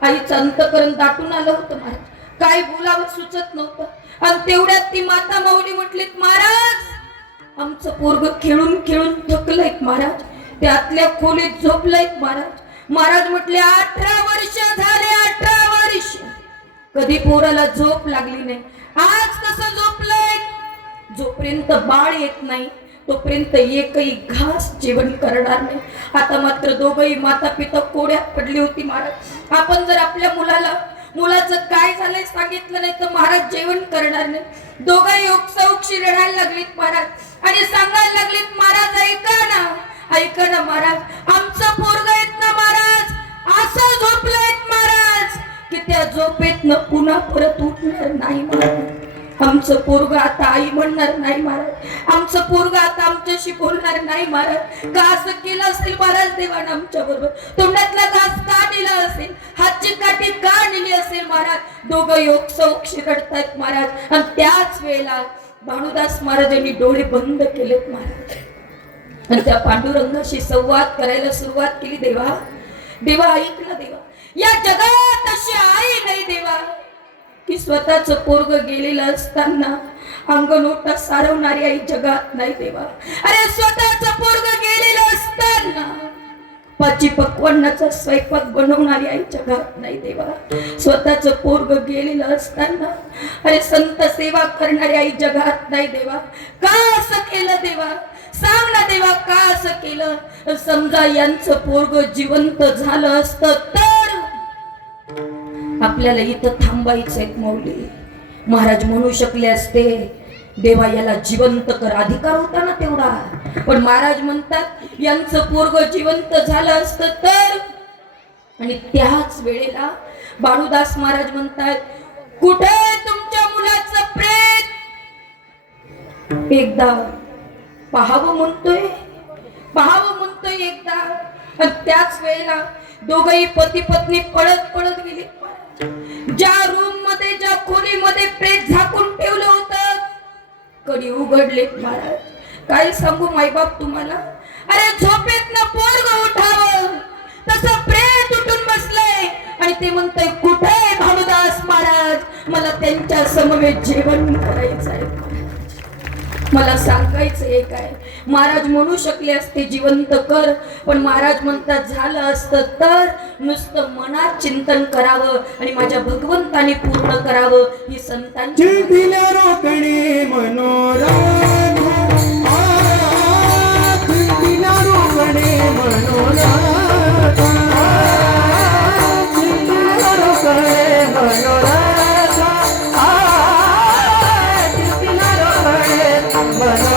आईचं अंतकरण दाटून आलं होतं महाराज. काय बोलावं सुचत नव्हतं. आणि तेवढ्यात ती माता माऊली म्हटलीत महाराज आमचं पोरग खेळून खेळून थकलंय महाराज, त्यातल्या खोलीत झोपलंय महाराज. महाराज म्हटले 18 वर्ष झाले, 18 वर्ष कधी पोराला झोप लागली नाही. आज कसं झोपलंय? जोपर्यंत बाळ येत नाही तोपर्यंत एकही घास जेवण करणार नाही. आता मात्र दोघंही माता पिता कोड्यात पडली होती महाराज. आपण जर आपल्या मुलाचं काय झालंय सांगितलं नाही तर महाराज जेवण करणार नाही. दोघंही ओक्साओक्शी रडायला लागलीत महाराज आणि सांगायला लागलीत महाराज ऐका ना महाराज, आमचं पोरग आहेत ना महाराज असं झोपलंय महाराज की त्या झोपेतनं पुन्हा परत उठणार नाही महाराज. आमचं पोरग आता आई म्हणणार नाही महाराज, आमचं पोरग आता आमच्याशी बोलणार नाही महाराज. का असं केलं असेल महाराज देवानं आमच्या बरोबर? तोंडातला घास का नेला असेल, हातची काठी का नेली असेल महाराज? दोघं योग सौक्षी रडतायत महाराज. आणि त्याच वेळेला भानुदास महाराजांनी डोळे बंद केलेत महाराज आणि त्या पांडुरंगाशी संवाद करायला सुरुवात केली. देवा देवा ऐक ना देवा, या जगात अशी आई नाही देवा की स्वतःच पोरग गेलेलं असताना अंगणोटा सारवणारी आई जगात नाही देवा. अरे स्वतःच पोरग गेलेलं असताना पाची पक्वान्नाचा स्वयंपाक बनवणारी आई जगात नाही देवा. स्वतःच पोरग गेलेलं असताना अरे संत सेवा करणारी आई जगात नाही देवा. का असं केलं देवा? सांग ना देवा, का असं केलं? समजा यांचं पोरग जिवंत झालं असतं तर आपल्याला इथं थांबायचंय मौली. महाराज म्हणू शकले असते देवा याला जिवंत कर, अधिकार होता ना तेवढा. पण महाराज म्हणतात यांचं पोरग जिवंत झालं असतं तर. आणि त्याच वेळेला बाळूदास महाराज म्हणतात कुठे तुमच्या मुलाचं प्रेत? एकदा पाहावं म्हणतोय, पाहावं म्हणतोय एकदा. आणि त्याच वेळेला दोघही पती पत्नी पळत पळत गेले. ज्या रूम मध्ये, ज्या खोलीमध्ये प्रेत झाकून ठेवलं होतं कडी उघडले महाराज. काय सांगू मायबाप तुम्हाला, अरे झोपेत ना पोरग उठावं तसं प्रेत उठून बसलंय. आणि ते म्हणतंय कुठे भानुदास महाराज, मला त्यांच्या समवेत जेवण करायचं आहे. मला सांगायचंय काय, महाराज म्हणू शकले असते जिवंत कर, पण महाराज म्हणतात झालं असतं तर नुसतं मनात चिंतन करावं आणि माझ्या भगवंताने पूर्ण करावं ही संतांची. चिंतिल्या रोकणे मनोरथ, चिंतिल्या रोकणे मनोरथ, चिंतिल्या रोकणे मनोरथ, चिंतिल्या रोकणे मनोरथ.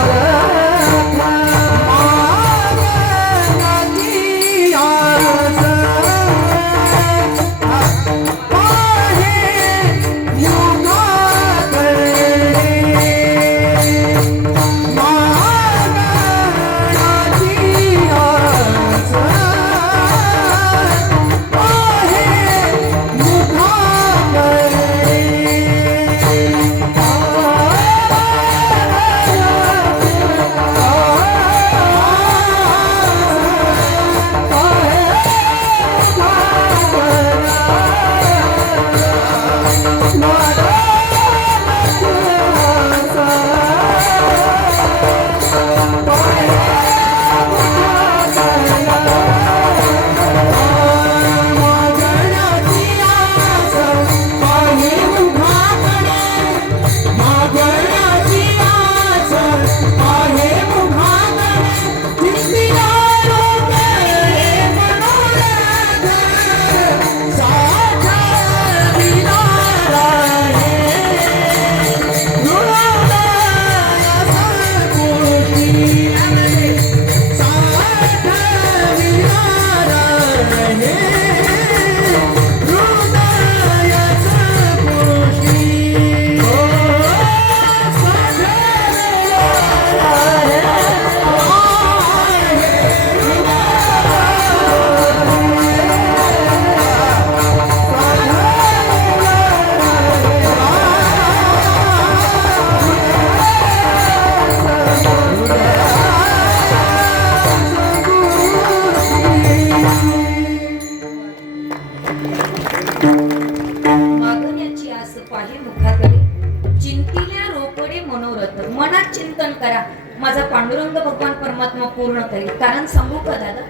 माझा पांडुरंग भगवान परमात्मा पूर्ण करेल. कारण सांगू का दादा,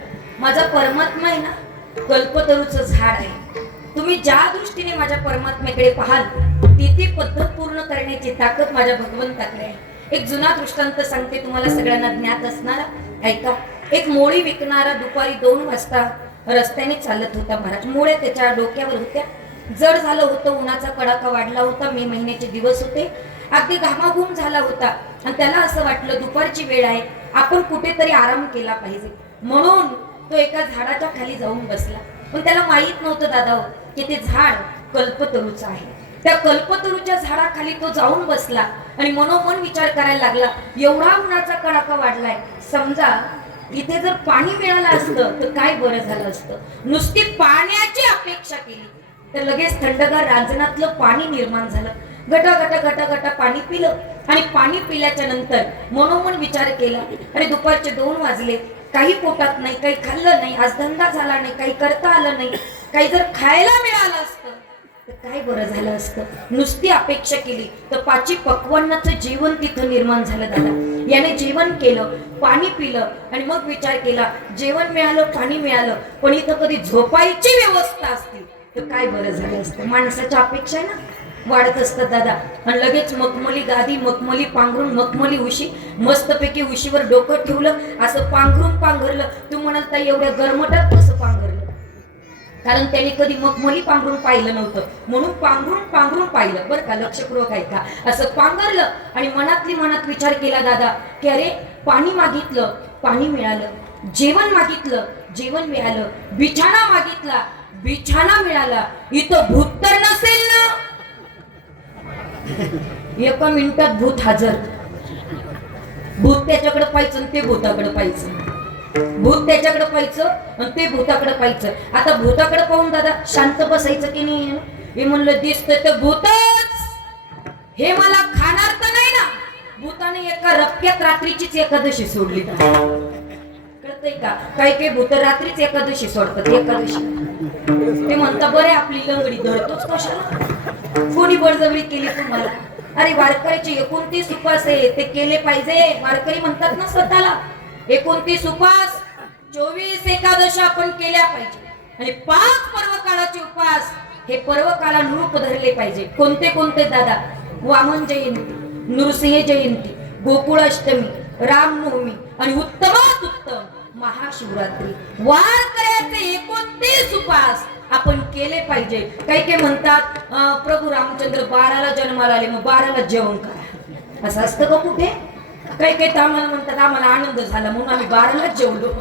माझा परमात्मा आहे ना कल्पतरूचं झाड आहे. तुम्ही ज्या दृष्टीने माझ्या परमात्म्याकडे पाहाल ती पद्धत पूर्ण करण्याची ताकद माझ्या भगवंताकडे आहे. एक जुना दृष्टांत सांगते, तुम्हाला सगळ्यांना ज्ञात असणारा. ऐका. एक मोळी विकणारा दुपारी 2 वाजता रस्त्याने चालत होता महाराज. मोळ्या त्याच्या डोक्यावर होत्या. जड झालं होतं, उन्हाचा कडाका वाढला होता, मे महिन्याचे दिवस होते, अगदी घामाघूम झाला होता. आणि त्याला असं वाटलं दुपारची वेळ आहे, आपण कुठेतरी आराम केला पाहिजे. म्हणून तो एका झाडाच्या खाली जाऊन बसला. पण त्याला माहित नव्हतं दादा की ते झाड कल्पतरूचं आहे. त्या कल्पतरूच्या झाडाखाली तो जाऊन बसला आणि मनोमन विचार करायला लागला, एवढा उन्हाचा कडाका वाढलाय, समजा इथे जर पाणी मिळालं असतं तर काय बरं झालं असतं. नुसती पाण्याची अपेक्षा केली तर लगेच थंडगार रांजणातलं पाणी निर्माण झालं. गटा गटा गटा गटा पाणी पिलं आणि पाणी पिल्याच्या नंतर मनोमन विचार केला, अरे दुपारचे 2 वाजले, काही पोटात नाही, काही खाल्लं नाही, आज धंदा झाला नाही, काही करता आलं नाही, काही जर खायला मिळालं असतं तर काय बरं झालं असतं. नुसती अपेक्षा केली तर 5 पक्वान्नाचं जेवण तिथं निर्माण झालं. दादा याने जेवण केलं, पाणी पिलं आणि मग विचार केला, जेवण मिळालं, पाणी मिळालं, पण इथं कधी झोपायची व्यवस्था असती तर काय बरं झालं असतं. माणसाच्या अपेक्षा आहे ना, वाढत असतात दादा. आणि लगेच मखमली गादी, मखमली पांघरून, मखमली उशी, मस्तपैकी उशीवर डोकं ठेवलं, असं पांघरून पांघरलं. तू म्हणाल ताई एवढ्या गरमटात कसं पांघरलं, कारण त्याने कधी मखमली पांघरून पाहिलं नव्हतं, म्हणून पांघरून पांघरून पाहिलं बरं का, लक्षपूर्वक ऐका. असं पांघरलं आणि मनातली मनात विचार केला दादा की अरे पाणी मागितलं, पाणी मिळालं, जेवण मागितलं, जेवण मिळालं, बिछाणा मागितला, बिछाणा मिळाला, इथं भूत तर नसेल ना. एका मिनिटात भूत हजर. भूत त्याच्याकडे पाहायचं आणि ते भूताकडे पाहायचं, भूत त्याच्याकडे पाहायचं आणि ते भूताकडे पाहायचं. आता भूताकडे पाहून दादा शांत बसायचं की नाही. मी म्हणलं दिसतं तर भूतच, हे मला खाणार तर नाही ना. भूताने एका रपक्यात रात्रीचीच एकादशी सोडली. कळतंय का, काही भूत रात्रीच एकादशी सोडतात. एकादशी ते म्हणता बरे आपली लंगडी धरतोच कशाला, कोणी बळजबरी केली तुम्हाला. अरे वारकऱ्याचे 29 उपास आहे, ते केले पाहिजे. वारकरी म्हणतात ना स्वतःला 29 उपास, 24 एकादशी आपण केल्या पाहिजे आणि 5 पर्वकाळाचे उपास हे पर्वकाळानुरूप धरले पाहिजे. कोणते कोणते दादा, वामन जयंती, नृसिंह जयंती, गोकुळाष्टमी, रामनवमी आणि उत्तमात उत्तम महाशिवरात्री. वारकऱ्याचे 29 उपास आपण केले पाहिजे. काही म्हणतात प्रभू रामचंद्र 12ला जन्माला आले, मग 12ला जेवण करा, असं असतं का कुठे. काही आम्हाला म्हणतात आम्हाला आनंद झाला म्हणून आम्ही 12ला जेवलो.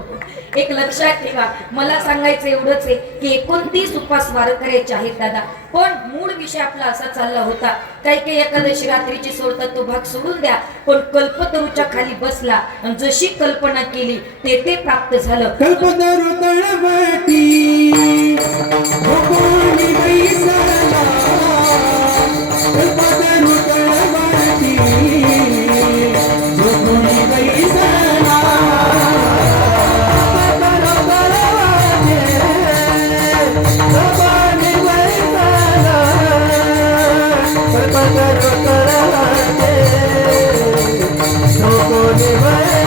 एक लक्षात ठेवा, मला सांगायचं एवढंच आहे की 29 उपास वारकऱ्याचे आहेत दादा. पण मूळ विषय आपला असा चालला होता, काही एकादशी रात्रीची सोडतात तो भाग सोडून द्या, पण कल्पतरूच्या खाली बसला आणि जशी कल्पना केली ते प्राप्त झालं. कल्पतरू तळवटी भोगोनी बैसला, कल्पतरू तळवटी भोगोनी बैसला, कल्पतरू तळवटी भोगोनी बैसला, कल्पतरू तळवटी भोगोनी बैसला.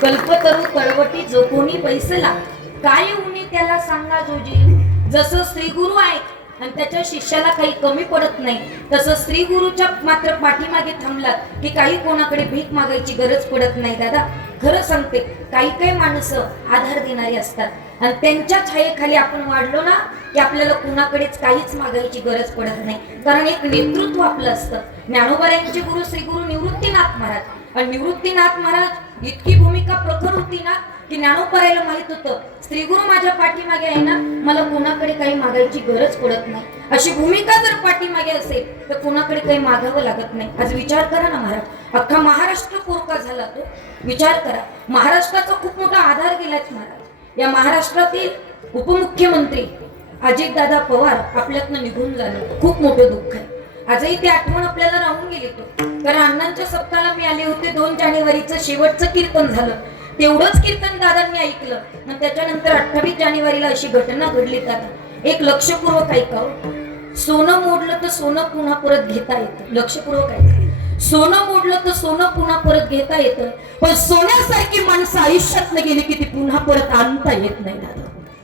कल्पतरू तळवटी जो कोणी बैसला, काय उणे त्याला सांगा जोजी. जसं श्री गुरु आहेत आणि त्याच्या शिष्याला काही कमी पडत नाही, तसं श्री गुरुच्या मात्र पाठीमागे थांबलात की काही कोणाकडे भीक मागायची गरज पडत नाही दादा. खरं सांगते, काही काही माणसं आधार देणारी असतात आणि त्यांच्या छायेखाली आपण वाढलो ना की आपल्याला कुणाकडेच काहीच मागायची गरज पडत नाही. कारण एक नेतृत्व आपलं असतं. ज्ञानोबारायांचे गुरु श्री गुरु निवृत्तीनाथ महाराज, आणि निवृत्तीनाथ महाराज इतकी भूमिका प्रखर होती ना की ज्ञानोबारायला माहित होतं श्री गुरु माझ्या पाठीमागे आहे ना, मला कोणाकडे काही मागायची गरज पडत नाही. अशी भूमिका जर पाठीमागे असेल तर कोणाकडे काही मागावं लागत नाही. आज विचार करा ना महाराज, अख्खा महाराष्ट्र पोरका झाला तो. विचार करा, महाराष्ट्राचा खूप मोठा आधार गेलाच महाराज. या महाराष्ट्रातील उपमुख्यमंत्री अजितदादा पवार आपल्यातनं निघून झालं, खूप मोठं दुःख आहे. आजही ती आठवण आपल्याला राहून गेली. तो कारण अण्णांच्या सप्ताहाला मी आले होते, 2 जानेवारीचं शेवटचं कीर्तन झालं. तेवढंच कीर्तन दादांनी ऐकलं. मग त्याच्यानंतर 28 जानेवारीला अशी घटना घडली. दादा एक लक्षपूर्वक ऐकावं. सोनं मोडलं तर सोनं पुन्हा परत घेता येतं. लक्षपूर्वक ऐका. सोनं मोडलं तर सोनं पुन्हा परत घेता येतं, पण सोन्यासारखी माणसं आयुष्यात न गेली की ती पुन्हा परत आणता येत नाही दादा,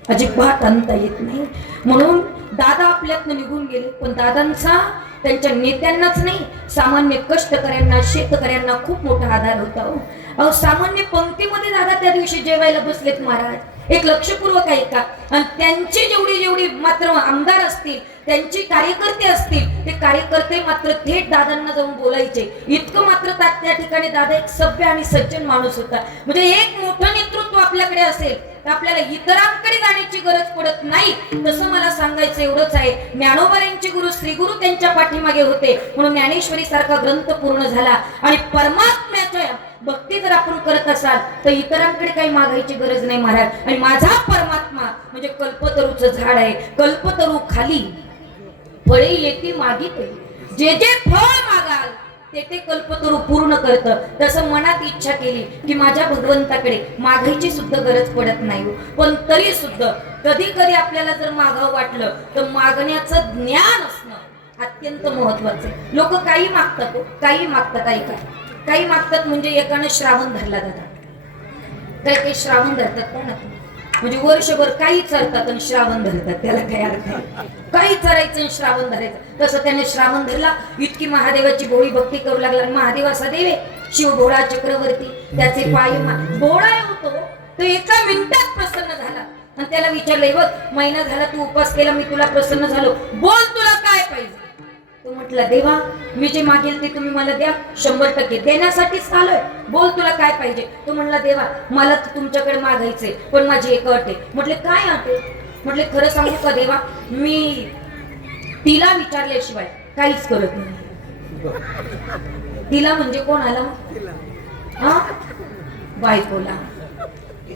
अजिबात आणता येत नाही. म्हणून दादा आपल्यातनं निघून गेले, पण दादांचा त्यांच्या नेत्यांनाच नाही, सामान्य कष्टकऱ्यांना, शेतकऱ्यांना खूप मोठा आधार होता. अहो सामान्य पंक्तीमध्ये दादा त्या दिवशी जेवायला बसलेत महाराज. एक लक्षपूर्वक ऐका. आणि त्यांचे जेवढी मात्र आमदार असतील, त्यांचे कार्यकर्ते असतील, ते कार्यकर्ते मात्र थेट दादांना जाऊन बोलायचे. इतकं मात्र त्या ठिकाणी दादा एक सभ्य आणि सज्जन माणूस होता. म्हणजे एक मोठं नेतृत्व आपल्याकडे असेल तर आपल्याला इतरांकडे जाण्याची गरज पडत नाही. तसं मला सांगायचं एवढंच आहे, ज्ञानोबारायांचे गुरु श्री गुरु त्यांच्या पाठीमागे होते म्हणून ज्ञानेश्वरी सारखा ग्रंथ पूर्ण झाला. आणि परमात्म्याच्या भक्ती जर आपण करत असाल तर इतरांकडे काही मागायची गरज नाही महाराज. आणि माझा परमात्मा म्हणजे कल्पतरूचं झाड आहे. कल्पतरू खाली फळे येते मागितली, जे जे फळ मागाल ते कल्पतरू पूर्ण करतं. तसं मनात इच्छा केली की माझ्या भगवंताकडे मागायची सुद्धा गरज पडत नाही. पण तरी सुद्धा कधी कधी आपल्याला जर मागावं वाटलं तर मागण्याचं ज्ञान असणं अत्यंत महत्वाचं आहे. लोक काही मागतात, काही मागतात. ऐका, काही मागतात म्हणजे एकानं श्रावण धरला जातात, काही श्रावण धरतात कोण म्हणजे वर्षभर काही चरतात आणि श्रावण धरतात. त्याला काही अर्थ आहे? काही चरायचं आणि श्रावण धरायचं. तसं त्याने श्रावण धरला, इतकी महादेवाची भोळी भक्ती करू लागला. महादेव असा देव आहे, शिव भोळा चक्रवर्ती, त्याचे पाय भोळा होतो तो एका मिनिटात प्रसन्न झाला. आणि त्याला विचारलं, बघ महिना झाला तू उपास केला, मी तुला प्रसन्न झालो, बोल तुला काय पाहिजे. तो म्हटला, देवा मी जे मागेल ते तुम्ही मला द्या, 100% देण्यासाठीच आलोय, बोल तुला काय पाहिजे. तो म्हणला, देवा मला तुमच्याकडे मागायचंय पण माझी एक अट आहे. म्हटले, काय अट आहे. म्हटले, खरं सांगू का देवा, मी तिला विचारल्याशिवाय काहीच करत नाही. तिला म्हणजे कोणाला? हा, बायकोला.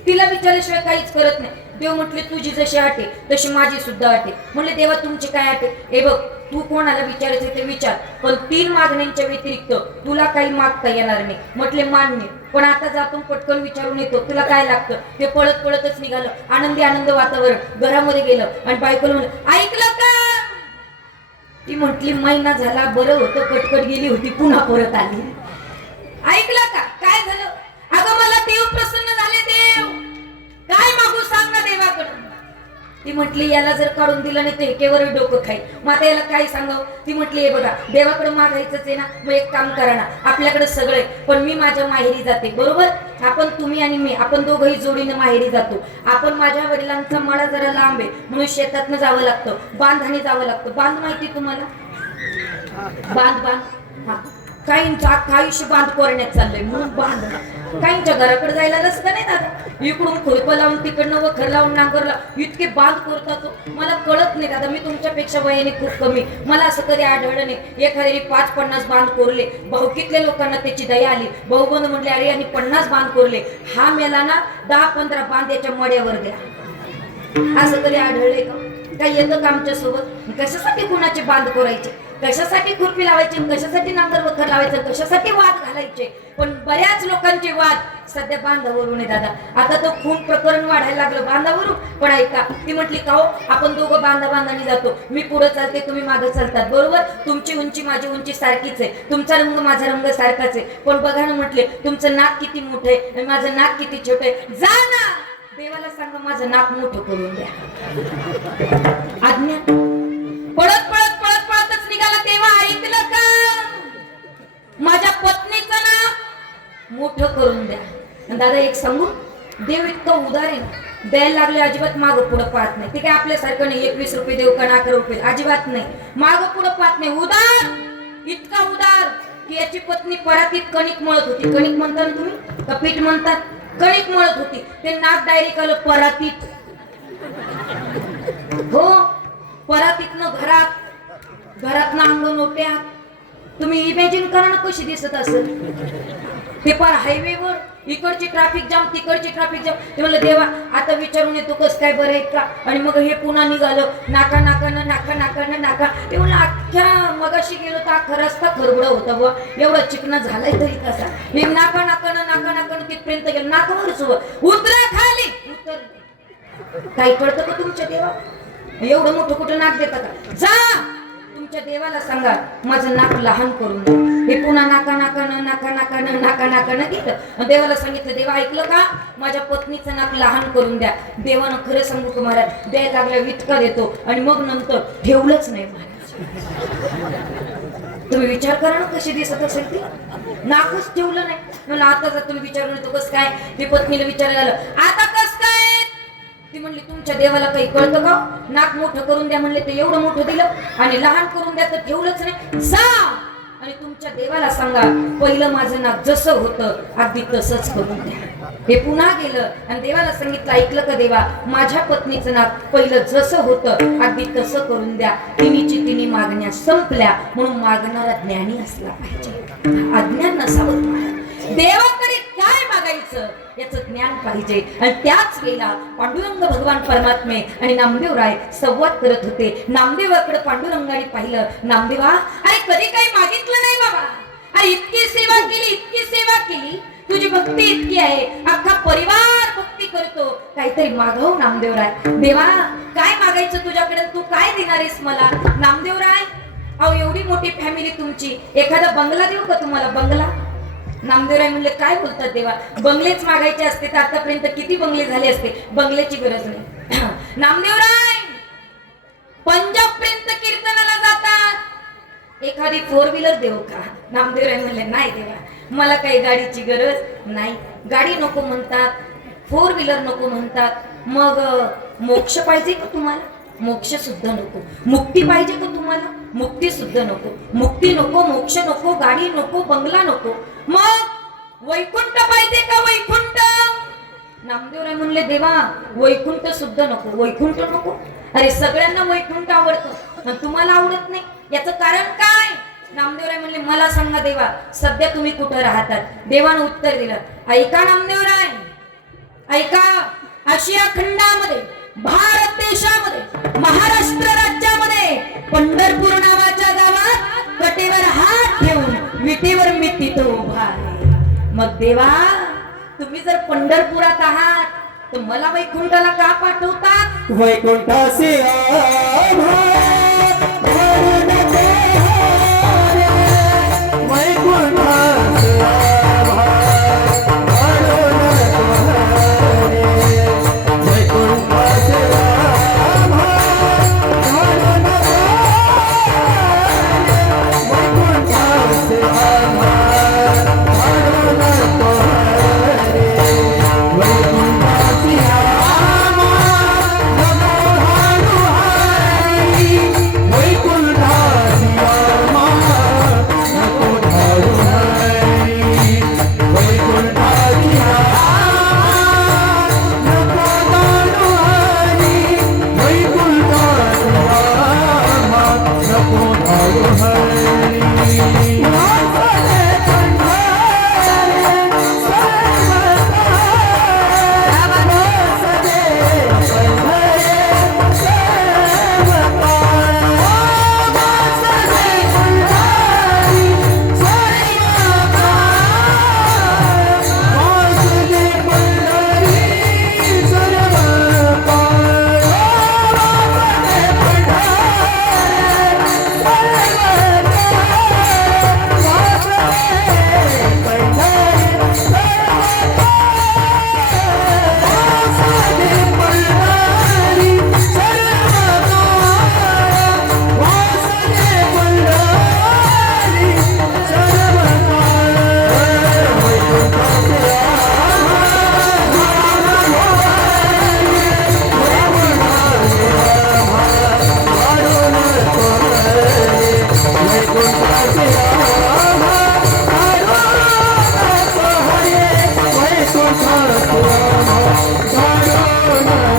तिला विचारल्याशिवाय काहीच करत नाही. देव म्हटले, तुझी जशी अट आहे तशी माझी सुद्धा अट आहे. म्हटले, देवा तुमची काय अट आहे. हे बघ, तू कोणाला विचारायचं ते विचार, पण 3 मागण्यांच्या व्यतिरिक्त तुला काही मागता येणार नाही. म्हटले, मान्य, पण आता जातो पटकन विचारून येतो, तुला काय लागतं. ते पळत पळतच निघालं. आनंदी आनंद वातावरण, घरामध्ये गेलं आणि बायकोला म्हणलं, ऐकलं का. ती म्हटली, महिना झाला, बरं होतं, कटकट गेली होती, पुन्हा परत आली. ऐकलं का, काय झालं. अगं मला देव प्रसन्न झाले, देव काय मागू सांग ना देवाकडून. ती म्हटली, याला जर काढून दिलं नाही तर केवळ डोकं खाई, मग आता याला काय सांगावं. ती म्हटली, हे बघा देवाकडे मागायचंच आहे ना, मग एक काम करा ना, आपल्याकडे सगळे पण मी माझ्या माहेरी जाते, बरोबर. आपण तुम्ही आणि मी आपण दोघंही जोडीनं माहेरी जातो. आपण माझ्या वडिलांचा मळा जरा लांब आहे म्हणून शेतातनं जावं लागतं, बांधाने जावं लागतं. बांध माहिती तुम्हाला, बांध हा, काहींचं अख्खं आयुष्य बांध करण्यात चाललंय म्हणून बांध. काहींच्या घराकडे जायला रस्ता नाही दादा, इकडून खुरपं लावून तिकडनं वखर लावून नांगर लावून इतके बांध करतात. मला कळत नाही दादा, मी तुमच्यापेक्षा वयाने खूप कमी, मला असं कधी आढळलं नाही. एखाद्याने 5-50 बांध कोरले, भाऊकीतल्या लोकांना त्याची दया आली. भाऊबंद म्हटले, अरे यांनी 50 बांध कोरले, हा मेला ना 10-15 बांध याच्या मड्यावर द्या. असं कधी आढळले का. काही येतं का आमच्या सोबत. कशासाठी कुणाचे बांध कोरायचे, कशासाठी खुरपी लावायची, कशासाठी नांगर वखर लावायचं, कशासाठी वाद घालायचे. पण बऱ्याच लोकांचे वाद सध्या बांधावरून आहे दादा. आता तो खून प्रकरण वाढायला लागलं बांधावरून. पण ऐका, ती म्हटली, का हो आपण दोघं बांधाबांधाने जातो, मी पुढे चालते तुम्ही मागे चालतात, बरोबर. तुमची उंची माझी उंची सारखीच आहे, तुमचा रंग माझा रंग सारखाच आहे, पण बघा ना म्हटले, तुमचं नाक किती मोठं आहे आणि माझं नाक किती छोटं आहे. जा ना देवाला सांगा माझं नाक मोठं करून द्या. आज्ञा. पळत पळत पळत पळतच निघाला. तेव्हा ऐकलं का, माझ्या पत्नीचं नाक मोठं करून द्या. दादा एक सांगू, देव इतकं उदार आहे ना, द्यायला लागले अजिबात मागं पुढं पाहत नाही. ते काय आपल्यासारखं नाही 21 रुपये देऊ का 11 रुपये, अजिबात नाही. मागं पुढं पाहत नाही. उदार, इतका उदार की याची पत्नी परातीत कणिक मळत होती. कणिक म्हणता ना तुम्ही का पीठ म्हणतात? कणिक मळत होती. ते नाक डायरेक्ट आलं परातीत. हो, परातीतनं घरातनं अंगण ओट्यात. तुम्ही इमॅजिन करा ना कशी दिसत असेल. ते पार हायवेवर इकडची ट्रॅफिक जाम, तिकडची ट्रॅफिक जाम. ते म्हणलं देवा आता विचारून येतो कस काय बरं आहे का. आणि मग हे पुन्हा निघालं नाका नाकानं नाका नाकानं नाका. ते म्हणलं अख्ख्या मगाशी गेलो तर अख्खा रस्ता खरबडा होता बुवा, एवढा चिकना झालाय तरी कसा. हे नाका नाकानं तिथपर्यंत गेलं. नाकावरच उतरा खाली उतर. काही कळतं का तुमच्या देवा? एवढं मोठं कुठं नाक देतात का? जा तुमच्या देवाला सांगा माझं नाक लहान करून द्या. हे पुन्हा नाका नाकानं घेतलं. देवाला सांगितलं देवा ऐकलं का, माझ्या पत्नीचं नाक लहान करून द्या. देवानं खरं सांगू का महाराज, द्यायला लागल्या वितका देतो आणि मग नंतर ठेवलंच नाही महाराज. तुम्ही विचार करा ना कशी दिसत असेल ती. नाकच ठेवलं नाही. मला आता जर तुम्ही विचारून येतो कस काय, ते पत्नीला विचारायला आलं आता कस काय. ती म्हणली तुमच्या देवाला काही कळतं का, नाक मोठं करून द्या म्हणले ते एवढं मोठं दिलं आणि लहान करून द्या तर ठेवलंच नाही. जा आणि तुमच्या देवाला सांगा पहिलं माझं नाक जसं होतं अगदी तसंच करून द्या. हे पुन्हा गेलं आणि देवाला सांगितलं ऐकलं का देवा, माझ्या पत्नीचं नाक पहिलं जसं होतं अगदी तसं करून द्या. तिन्ही मागण्या संपल्या. म्हणून मागणारा ज्ञानी असला पाहिजे, अज्ञान नसावं. देवाकडे काय मागायचं याचं ज्ञान पाहिजे. आणि त्याच वेळेला पांडुरंग भगवान परमात्मे आणि नामदेवराय संवाद करत होते. नामदेवाकडे पांडुरंगाने पाहिलं. नामदेवा अरे कधी काही मागितलं नाही बाबा, अरे इतकी सेवा केली, तुझी भक्ती इतकी आहे, अख्खा परिवार भक्ती करतो, काहीतरी मागव नामदेवराय. देवा काय मागायचं तुझ्याकडे, तू काय देणार आहेस मला. नामदेवराय अहो एवढी मोठी फॅमिली तुमची, एखादा बंगला देऊ का तुम्हाला, बंगला. नामदेवराय म्हणले काय बोलतात देवा, बंगलेच मागायचे असते तर आतापर्यंत किती बंगले झाले असते, बंगल्याची गरज नाही. नामदेवराय पंजाब पर्यंत कीर्तनाला जातात, एखादी 4 व्हीलर देऊ का. नामदेवराय म्हणले नाही देवा मला काही गाडीची गरज नाही. गाडी नको म्हणतात, 4 व्हीलर नको म्हणतात. मग मोक्ष पाहिजे का तुम्हाला, मोक्ष सुद्धा नको. मुक्ती पाहिजे का तुम्हाला, मुक्ती सुद्धा नको. मुक्ती नको, मोक्ष नको, गाडी नको, बंगला नको. मग वैकुंठ पाहिजे का, वैकुंठ. नामदेवराय म्हणले देवा वैकुंठ सुद्धा नको. वैकुंठ नको, अरे सगळ्यांना वैकुंठ आवडतं, तुम्हाला आवडत नाही, याचं कारण काय. नामदेवराय म्हणले मला सांगा देवा सध्या तुम्ही कुठं राहतात. देवानं उत्तर दिलं ऐका नामदेवराय ऐका, आशिया खंडामध्ये भारत देशामध्ये महाराष्ट्र राज्यामध्ये पंढरपूर नावाच्या गावात कटेवर हात ठेवून विटेवर मी तिथं उभा आहे. मग देवा तुम्ही जर पंढरपुरात आहात तर मला वैकुंठाला का पाठवता. वैकुंठासी वैकुंठाचे राम धाडू नको हरे वैकुंठाचे राम धाडू नको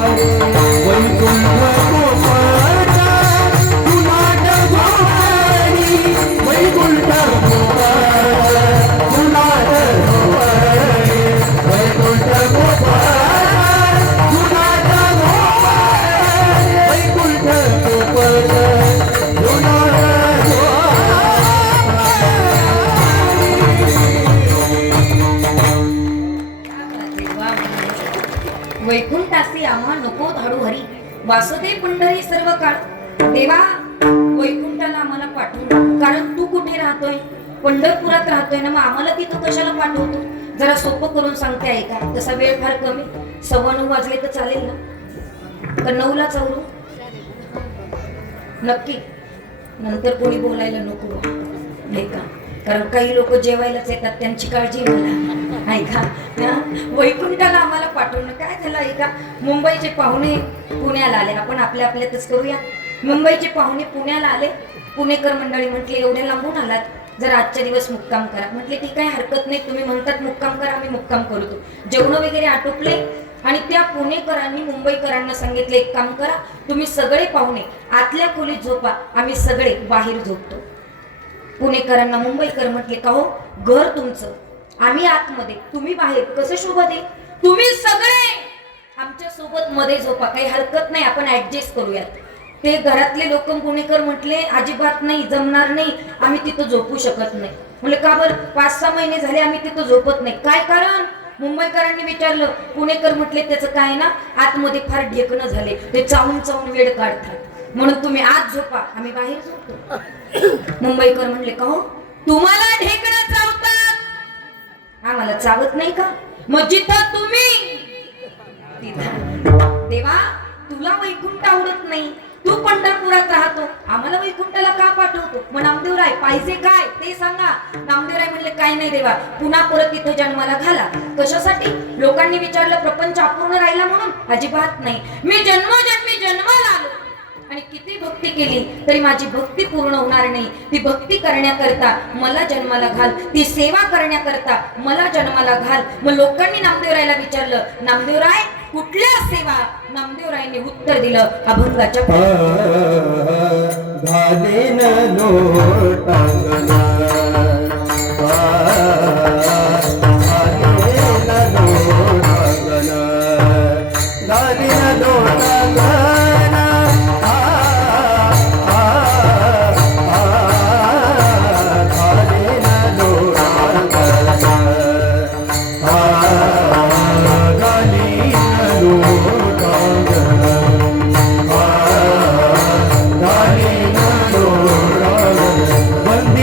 हरे वैकुंठ गोपाळा तुलाट गोवारी वैकुंठ गोपाळा तुलाट गोवारी वैकुंठ गोपाळा तुलाट गोवारी वैकुंठ गोपाळा तुलाट वैकुंठासी आम्हा नको धाडू हरी वासुदेव पंढरी सर्व काळ देवा वैकुंठाला आम्हाला पाठवून कारण तू कुठे राहतोय पंढरपुरात राहतोय ना मग आम्हाला तिथं कशाला पाठवतो जरा सोपं करून सांगते आहे का तसा वेळ फार कमी 9:15 वाजले तर चालेल ना तर 9ला चालू नक्की नंतर कोणी बोलायला नको नाही का कारण काही लोक जेवायलाच येतात त्यांची काळजी मला आहे का वैकुंठाला आम्हाला पाठवणं काय झालं आहे का मुंबईचे पाहुणे पुण्याला आले आपण आपल्यातच करूया मुंबईचे पाहुणे पुण्याला आले पुणेकर मंडळी म्हटले एवढे लांबून आलात जर आजच्या दिवस मुक्काम करा म्हटले ठीक आहे हरकत नाही तुम्ही म्हणतात मुक्काम करा आम्ही मुक्काम करतो जेवण वगैरे आटोपले आणि त्या पुणेकरांनी मुंबईकरांना सांगितले एक काम करा तुम्ही सगळे पाहुणे आतल्या खोलीत झोपा आम्ही सगळे बाहेर झोपतो पुणेकरांना मुंबईकर म्हटले का हो घर तुमचं आम्ही आतमध्ये तुम्ही बाहेर कसं शोभा दे तुम्ही सगळे आमच्या सोबत मध्ये झोपा काही हरकत नाही आपण ऍडजस्ट करूयात ते घरातले लोक पुणेकर म्हटले अजिबात नाही जमणार नाही आम्ही तिथं झोपू शकत नाही म्हणजे का बरं 5-6 महिने झाले आम्ही तिथं झोपत नाही काय कारण मुंबईकरांनी विचारलं पुणेकर म्हटले त्याचं काय ना आतमध्ये फार ढेकणं झाले ते चावून चावून वेळ काढतात म्हणून तुम्ही आत झोपा आम्ही बाहेर झोपतो मुंबईकर म्हणले का हो तुम्हाला ढेकणं चावतात आम्हाला चावत नाही का मग जिथं तुम्ही देवा तुला वैकुंठ आवडत नाही तू पंढरपुरात राहतो आम्हाला वैकुंठाला का पाठवतो मग नामदेवराय पाहिजे काय ते सांगा नामदेवराय म्हणले काय नाही देवा पुन्हा परत इथे जन्माला घाला कशासाठी लोकांनी विचारलं प्रपंच अपूर्ण राहिला म्हणून अजिबात नाही मी जन्मोजन्मी जन्माला आलो आणि किती भक्ती केली तरी माझी भक्ती पूर्ण होणार नाही ती भक्ती करण्याकरता मला जन्माला घाल ती सेवा करण्याकरता मला जन्माला घाल मग लोकांनी नामदेवरायला विचारलं नामदेवराय कुठल्या सेवा नामदेवरायने उत्तर दिलं अभंगाच्या घालीन लोटांगणा घालीन लोटांगणा वंदे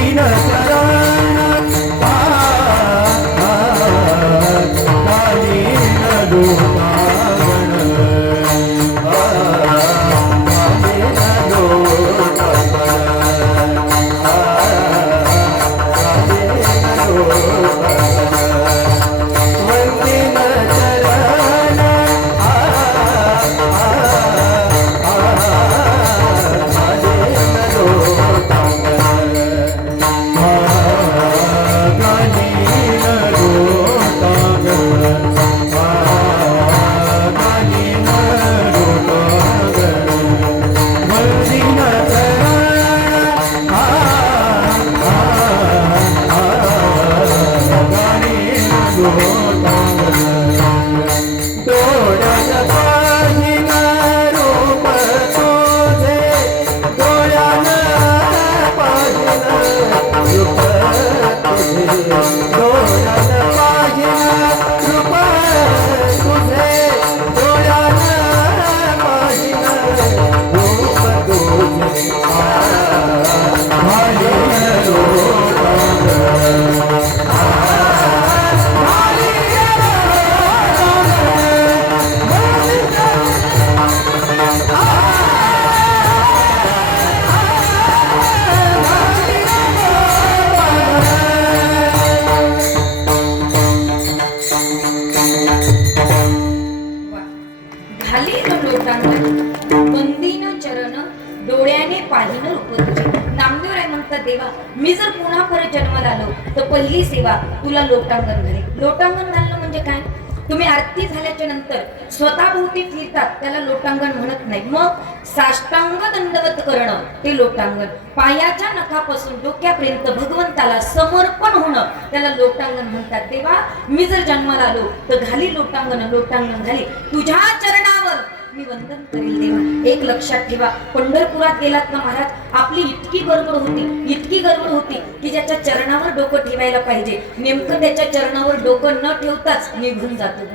देवा मी जर पुन्हा परत जन्माला आलो तर पहिली सेवा तुला लोटांगण घालेल. लोटांगण घालणं म्हणजे काय? तुम्ही आरती झाल्याच्या नंतर स्वतःभोवती फिरतात त्याला लोटांगण म्हणत नाही. मग साष्टांग दंडवत करणं ते लोटांगण. पायाच्या नखापासून डोक्यापर्यंत भगवंताला समर्पण होणं त्याला लोटांगण म्हणतात. तेव्हा मी जर जन्माला आलो तर घाली लोटांगण, लोटांगण घाली तुझ्या चरणावर मी वंदन करेल. देवा एक लक्षात ठेवा, पंढरपुरात गेलात ना महाराज, आपली इतकी गडबड होती की ज्याच्या चरणावर डोकं ठेवायला पाहिजे नेमकं त्याच्या चरणावर डोकं न ठेवताच निघून जातो.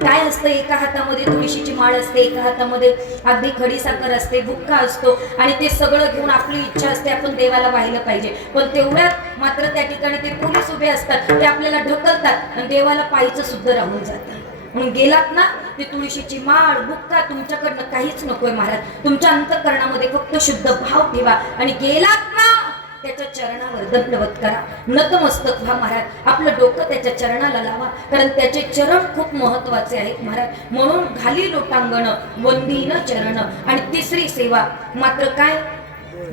काय असतं, एका हातामध्ये तुळशीची माळ असते, एका हातामध्ये अगदी खडीसाखर असते, बुक्का असतो आणि ते सगळं घेऊन आपली इच्छा असते आपण देवाला वाहिलं पाहिजे. पण तेवढ्यात मात्र त्या ठिकाणी ते पोलीस उभे असतात, ते आपल्याला ढकलतात आणि देवाला पाहायचं सुद्धा राहून जातं. म्हणून गेलात ना, ती तुळशीची माळ बुक्का तुमच्याकडनं काहीच नकोय महाराज. तुमच्या अंतःकरणामध्ये फक्त शुद्ध भाव ठेवा आणि गेलात ना त्याच्या चरणावर दंडवत करा, नतमस्तक व्हा महाराज. आपलं डोकं त्याच्या चरणाला लावा, कारण त्याचे चरण खूप महत्वाचे आहेत महाराज. म्हणून घाली लोटांगण वंदीन चरण. आणि तिसरी सेवा मात्र काय?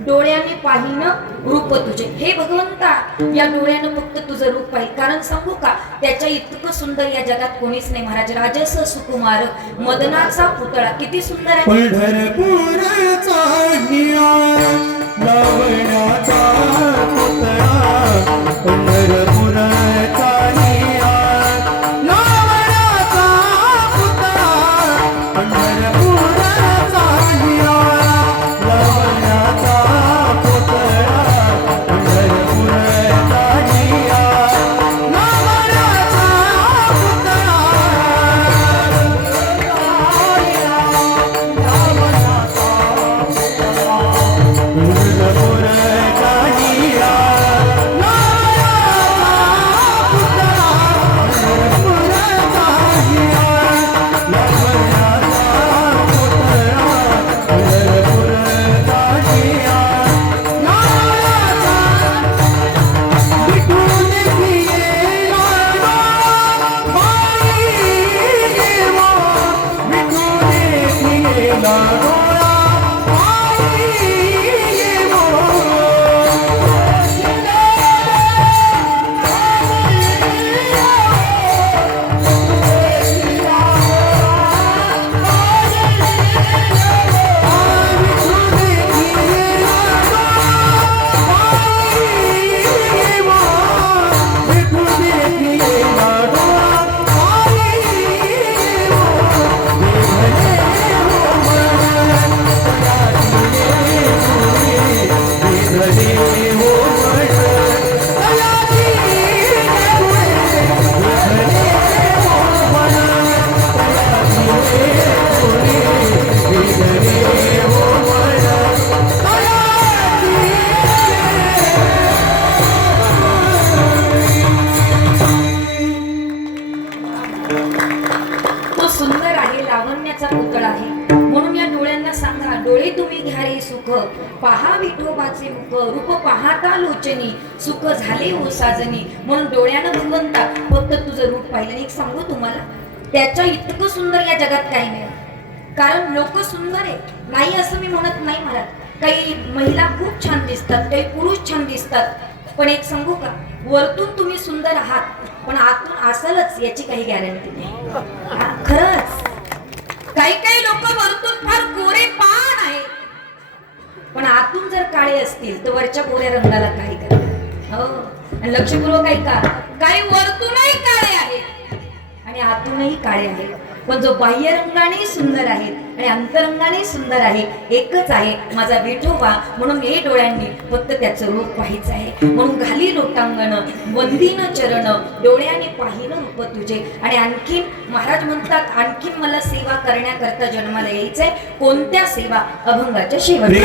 डोळ्याने पाहिनं रूप तुझे. हे भगवंता या डोळ्यानं फक्त तुझं रूप पाहिजे. कारण सांगू का, त्याच्या इतकं सुंदर या जगात कोणीच नाही महाराज. राजस सुकुमार मदनाचा पुतळा किती सुंदर आहे. पंढरपूरचा नियाळ लावण्याचा पुतळा, पंढरपूरचा नियाळ लावण्याचा पुतळा, पंढरपूरचा नियाळ लावण्याचा पुतळा, पंढरपूरचा नियाळ लावण्याचा पुतळा. पहा विठोबाचे मुख, रूप पाहता लोचनी, सुख झाले ओ साजनी. म्हणून डोळ्यानं भगवंता फक्त तुझं रूप पाहिलं. एक सांगू तुम्हाला, त्याच्या इतकं सुंदर या जगात काही नाही. कारण लोक सुंदर आहे नाही असं मी म्हणत नाही महाराज. काही महिला खूप छान दिसतात, काही पुरुष छान दिसतात. पण एक सांगू का, वरतून तुम्ही सुंदर आहात पण आतून असालच याची काही गॅरंटी नाही. खरंच काही लोक वरतून फार गोरे पान आहेत पण आतून जर काळे असतील तर वरच्या गोऱ्या रंगाला काही करतात. हो, आणि लक्षपूर्वक ऐका, काही वरतूनही काळे आहेत आणि आतूनही काळे आहेत. पण जो बाह्य रंगाने सुंदर आहे आणि अंतरंगाने सुंदर आहे एकच आहे, माझा विठोबा. म्हणून हे डोळ्यांनी फक्त त्याचं रूप पाहायचं आहे. म्हणून घाली लोटांगण वंदीन चरण, डोळ्याने पाहिलं रूप तुझे. आणि आणखीन महाराज म्हणतात, आणखीन मला सेवा करण्याकरता जन्माला यायचंय. कोणत्या सेवा? अभंगाच्या शेवट.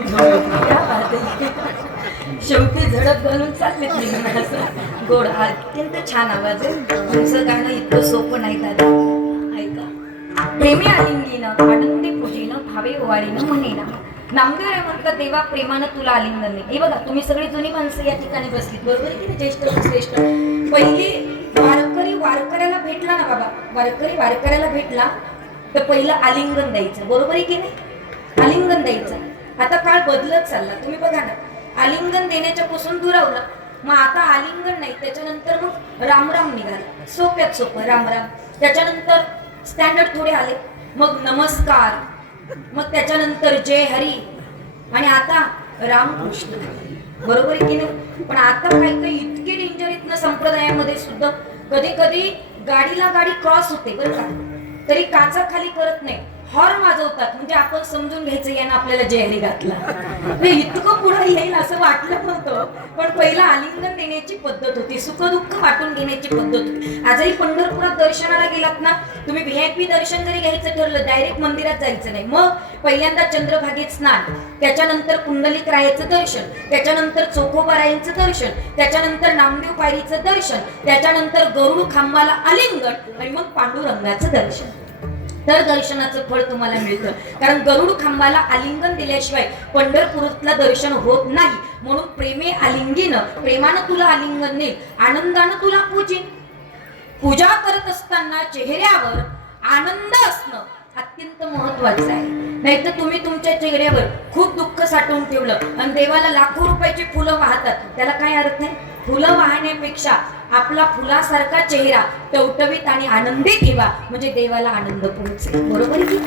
मग झोपली. क्या बात आहे. शेवटी झडप घालून चाललेत निघून. असं गोड अत्यंत छान आवाज आहे. तुमचं गाणं इतकं सोपं नाही दादा. ऐका. प्रेमी आलिंगीनं आनंदी पूजेनं भावे ओवाळीनं म्हणेना. नामदेव म्हणतात देवा प्रेमानं तुला आलिंगन दे. हे बघा तुम्ही सगळी जुनी माणसं या ठिकाणी बसलीत बरोबर आहे की नाही? ज्येष्ठ श्रेष्ठ. पहिली वारकरी वारकऱ्याला भेटला ना बाबा, वारकरी वारकऱ्याला भेटला तर पहिलं आलिंगन द्यायचं बरोबर आहे की नाही? आलिंगन द्यायचं. आता काळ बदलत चालला तुम्ही बघा ना. आलिंगन देण्याच्या पासून दुरावलं. मग आता आलिंगन नाही, त्याच्यानंतर मग रामराम निघाला. सोप्यात सोपं रामराम. त्याच्यानंतर स्टँडर्ड थोडे आले. मग नमस्कार, मग त्याच्यानंतर जय हरी, आणि आता रामकृष्ण बरोबर आहे की नाही? पण आता काही काही इतके डेंजर इथनं संप्रदायामध्ये सुद्धा कधी कधी गाडीला गाडी क्रॉस होते बरं का, तरी काचा खाली करत नाही, हॉर्न वाजवतात. म्हणजे आपण समजून घ्यायचं यानं आपल्याला जयहरी घातला. हे इतकं पुढे येईल असं वाटलं नव्हतं. पण पहिला आलिंगन देण्याची पद्धत होती, सुख दुःख वाटून घेण्याची पद्धत होती. आजही पंढरपुरात दर्शनाला गेलात ना तुम्ही, VIP दर्शन जरी घ्यायचं ठरलं डायरेक्ट मंदिरात जायचं नाही. मग पहिल्यांदा चंद्रभागेत स्नान, त्याच्यानंतर पुंडलिक रायाचं दर्शन, त्याच्यानंतर चोखोबारायांचं दर्शन, त्याच्यानंतर नामदेव पायरीचं दर्शन, त्याच्यानंतर गरुड खांबाला आलिंगन, आणि मग पांडुरंगाचं दर्शन. तर दर्शनाचं फळ तुम्हाला मिळतं. कारण गरुड खांबाला आलिंगन दिल्याशिवाय पंढरपुरातलं दर्शन होत नाही. म्हणून प्रेमे आलिंगीनं, प्रेमानं तुला आलिंगन देईल, आनंदानं तुला पूजेन. पूजा करत असताना चेहऱ्यावर आनंद असणं अत्यंत महत्वाचं आहे. नाहीतर तुम्ही तुमच्या चेहऱ्यावर खूप दुःख साठवून ठेवलं आणि देवाला लाखो रुपयाची फुलं वाहतात, त्याला काय अर्थ आहे? फुलं वाहण्यापेक्षा आपला फुलासारखा चेहरा टवटवीत आणि आनंदी ठेवा, म्हणजे देवाला आनंद पोहोचेल बरोबर की?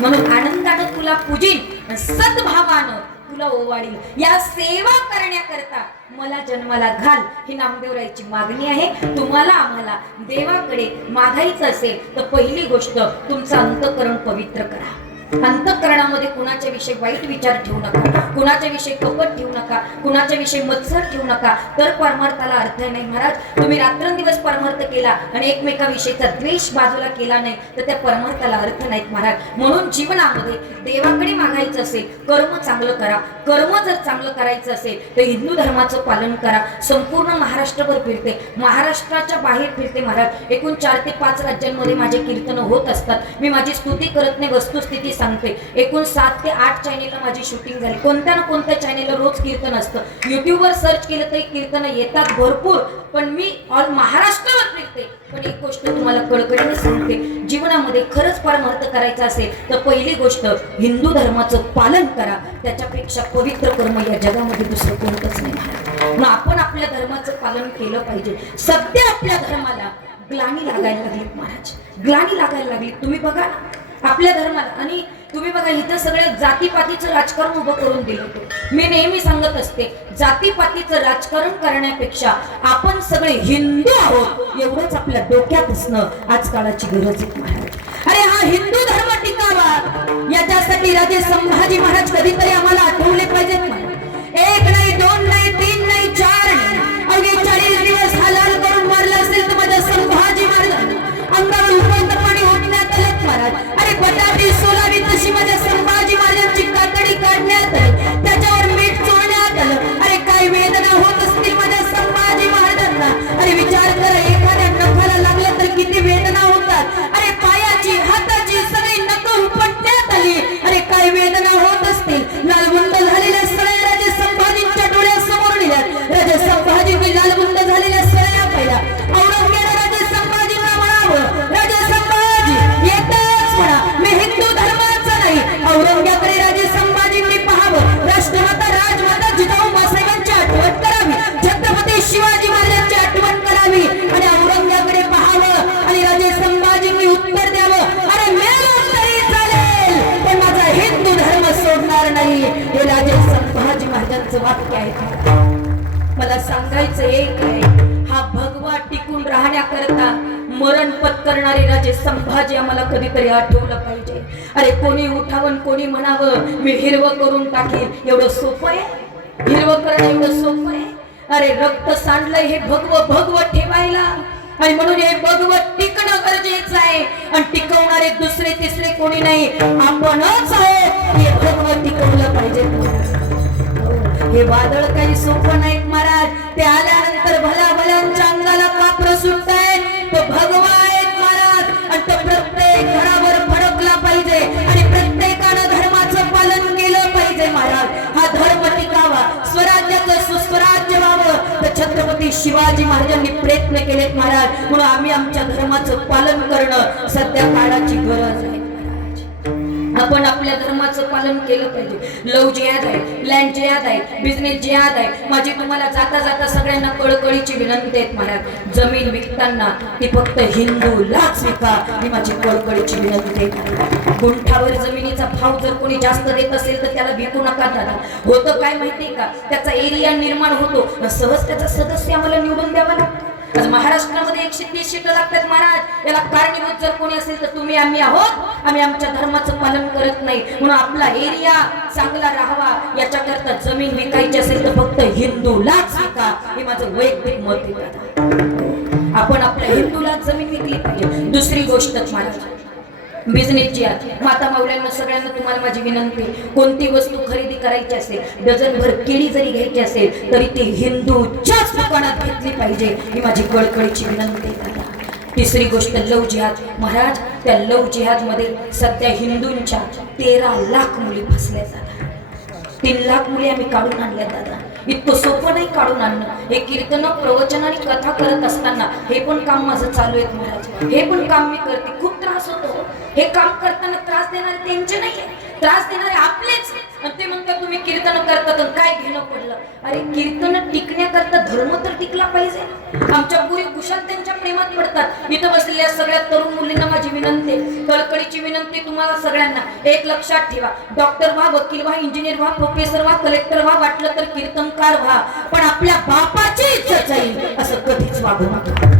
म्हणून आनंदानं तुला पूजीन, सद्भावानं तुला ओवाळील. या सेवा करण्याकरता मला जन्माला घाल, ही नामदेवरायाची मागणी आहे. तुम्हाला आम्हाला देवाकडे मागायचं असेल तर पहिली गोष्ट तुमचं अंतःकरण पवित्र करा. अंतःकरणामध्ये कुणाच्या विषयी वाईट विचार ठेवू नका, कुणाच्या विषयी कपट ठेवू नका, कुणाच्या विषयी मत्सर ठेवू नका. तर परमार्थाला अर्थ नाही महाराज. तुम्ही रात्रंदिवस परमार्थ केला आणि एकमेकाविषयीचा द्वेष बाजूला केला नाही तर त्या परमार्थाला अर्थ नाहीत महाराज. म्हणून जीवनामध्ये देवाकडे मागायचं असेल कर्म चांगलं करा. कर्म जर चांगलं करायचं असेल तर हिंदू धर्माचं पालन करा. संपूर्ण महाराष्ट्रभर फिरते, महाराष्ट्राच्या बाहेर फिरते महाराज. एकूण 4 ते 5 राज्यांमध्ये माझे कीर्तन होत असतात. मी माझी स्तुती करत नाही, वस्तुस्थिती सांगते. एकूण 7 ते 8 चॅनेलला माझी शूटिंग झाली. कोणत्या ना कोणत्या चॅनेलला रोज कीर्तन असतं. युट्यूबवर सर्च केलं तरी कीर्तन येतात भरपूर. पण मी ऑल महाराष्ट्रावर फिरते. पण एक गोष्ट तुम्हाला कळकळीने सांगते, जीवनामध्ये खरंच परमार्थ करायचा असेल तर पहिली गोष्ट हिंदू धर्माचं पालन करा. त्याच्यापेक्षा पवित्र कर्म या जगामध्ये दुसरं कोणतंच नाही. मग आपण आपल्या धर्माचं पालन केलं पाहिजे. सध्या आपल्या धर्माला ग्लानी लागायला लागली महाराज, ग्लानी लागायला लागली. तुम्ही बघा ना आपल्या धर्माला. आणि तुम्ही बघा इथं सगळं जातीपातीचं राजकारण उभं करून दिलं होतं. मी नेहमी सांगत असते, जातीपातीचं राजकारण करण्यापेक्षा आपण सगळे हिंदू आहोत एवढंच आपल्या डोक्यात असणं आज काळाची गरज आहे महाराज. अरे हा हिंदू धर्म टिकावा याच्यासाठी राजे संभाजी महाराज कधीतरी आम्हाला आठवले पाहिजेत. 1 नाही 2 नाही 3 नाही 4 नाही, अवघे 40 दिवस हालाल करून मारलं असेल तर माझ्या संभाजी महाराज अंगावर उफंत पाणी ओतण्यात आलं महाराज. अरे बटाटी सोलावी तशी माझ्या संभाजी महाराजांची कातडी काढण्यात आली, त्याच्यावर मीठ चोळण्यात आलं. अरे काय वेदना होत असतील माझ्या संभाजी महाराजांना. अरे विचार करा, एखाद्या नखाला लागलं तर किती वेदना होतात. अरे पायाची हाताची सगळी नखं उपटण्यात आली. अरे काय वेदना होत असतील. लालबुंद झालेल्या सगळ्या राजे संभाजींच्या डोळ्यासमोर दिल्यात. राजे संभाजींनी लालबुंद झालेल्या सगळ्या पाहिल्या. औरंगजेबाने राजे संभाजींना म्हणावं, राजे संभाजी येताच म्हणा मी हिंदू धर्माचा नाही. औरंगजेबाकडे राजे संभाजींनी पाहावं, राष्ट्रमाता राजमाता जिजाऊ मासाहेबांची आठवण करावी, छत्रपती शिवाजी महाराजांची आठवण करावी. आणि औरंगजेबाकडे पाहावं आणि राजे संभाजींनी उत्तर द्यावं, अरे मेलो तरी चालेल पण माझा हिंदू धर्म सोडणार नाही. हे राजे संभाजी महाराजांचं वाक्य आहे. मला सांगायचं एक आहे, हा भगवा टिकून राहण्याकरता मरण पत्करणारे राजे संभाजी आम्हाला कधीतरी आठवलं पाहिजे. अरे कोणी उठावं कोणी म्हणावं मी हिरवं करून टाकेल, एवढं सोपं आहे? हिरवं करणं एवढं सोपं आहे? अरे रक्त सांडलंय हे भगवं ठेवायला, आणि म्हणून हे भगवं टिकणं गरजेचं आहे. आणि टिकवणारे दुसरे तिसरे कोणी नाही, आपणच आहोत. हे भगवं टिकवलं पाहिजे. हे वादळ काही सोपं नाहीत महाराज. ते आल्यानंतर भल्या भल्यांच्या अंगाला कापर सुटताय. तो भगवा आहेत महाराज आणि तो प्रत्येक घरावर फडकला पाहिजे आणि प्रत्येकानं धर्माचं पालन केलं पाहिजे महाराज. हा धर्म टिकावा, स्वराज्याचं सुस्वराज्य व्हावं तर छत्रपती शिवाजी महाराजांनी प्रयत्न केलेत महाराज. म्हणून आम्ही आमच्या धर्माचं पालन करणं सध्या काळाची गरज आहे. आपण आपल्या धर्माचं पालन केलं पाहिजे. लव जिहाद आहे, लँड जिहाद आहे, बिझनेस जिहाद आहे. माझी तुम्हाला जाता जाता सगळ्यांना कळकळीची विनंती आहे महाराज. जमीन विकताना ती फक्त हिंदूलाच विका ही माझी कळकळीची विनंती आहे. गुंठावर जमिनीचा भाव जर कोणी जास्त देत असेल तर त्याला विकू नका दादा. होतं काय माहितीये का, त्याचा एरिया निर्माण होतो, सहज त्याचा सदस्य आम्हाला निवडून द्यावा लागतो. आज महाराष्ट्रामध्ये 130 सीट लागतात महाराज. याला कारणीभूत जर कोणी असेल तर तुम्ही आम्ही आहोत. आम्ही आमच्या धर्माचं पालन करत नाही म्हणून आपला एरिया चांगला राहावा याच्याकरता जमीन विकायची असेल तर फक्त हिंदूलाच विका हे माझं वैयक्तिक मत आहे. आपण आपल्या हिंदूलाच जमीन विकली पाहिजे. दुसरी गोष्ट महाराज, बिझनेस जी आहे. माता माऊल्यांना सगळ्यांना तुम्हाला माझी विनंती, कोणती वस्तू खरेदी करायची असेल, डझनभर केळी जरी घ्यायची असेल तरी ती हिंदूच्याच दुकानात घेतली पाहिजे ही माझी कळकळीची विनंती. तिसरी गोष्ट लव जिहाद महाराज. त्या लव जिहाद मध्ये सध्या हिंदूंच्या 13 लाख मुली फसल्या जातात. 3 लाख मुली आम्ही काढून आणल्या दादा. इतकं सोपं नाही काढून आणणं. हे कीर्तन, प्रवचन आणि कथा करत असताना हे पण काम माझं चालू आहे महाराज. हे पण काम मी करते. खूप त्रास होतो. हे काम करताना त्रास देणारे त्यांचे नाहीये, त्रास देणारे आपलेच. आणि ते म्हणतात तुम्ही कीर्तन करतात काय घेणं पडलं. अरे कीर्तन टिकण्याकरता धर्म तर टिकला पाहिजे. आमच्या पुरी कुशाल त्यांच्या प्रेमात पडतात. इथं बसलेल्या सगळ्या तरुण मुलींना माझी विनंती, कळकळीची विनंती तुम्हाला सगळ्यांना, एक लक्षात ठेवा. डॉक्टर व्हा, वकील व्हा, इंजिनियर व्हा, प्रोफेसर व्हा, कलेक्टर व्हा, वाटलं तर कीर्तनकार व्हा, पण आपल्या बापाची इज्जत जाईल असं कधीच वागू नका.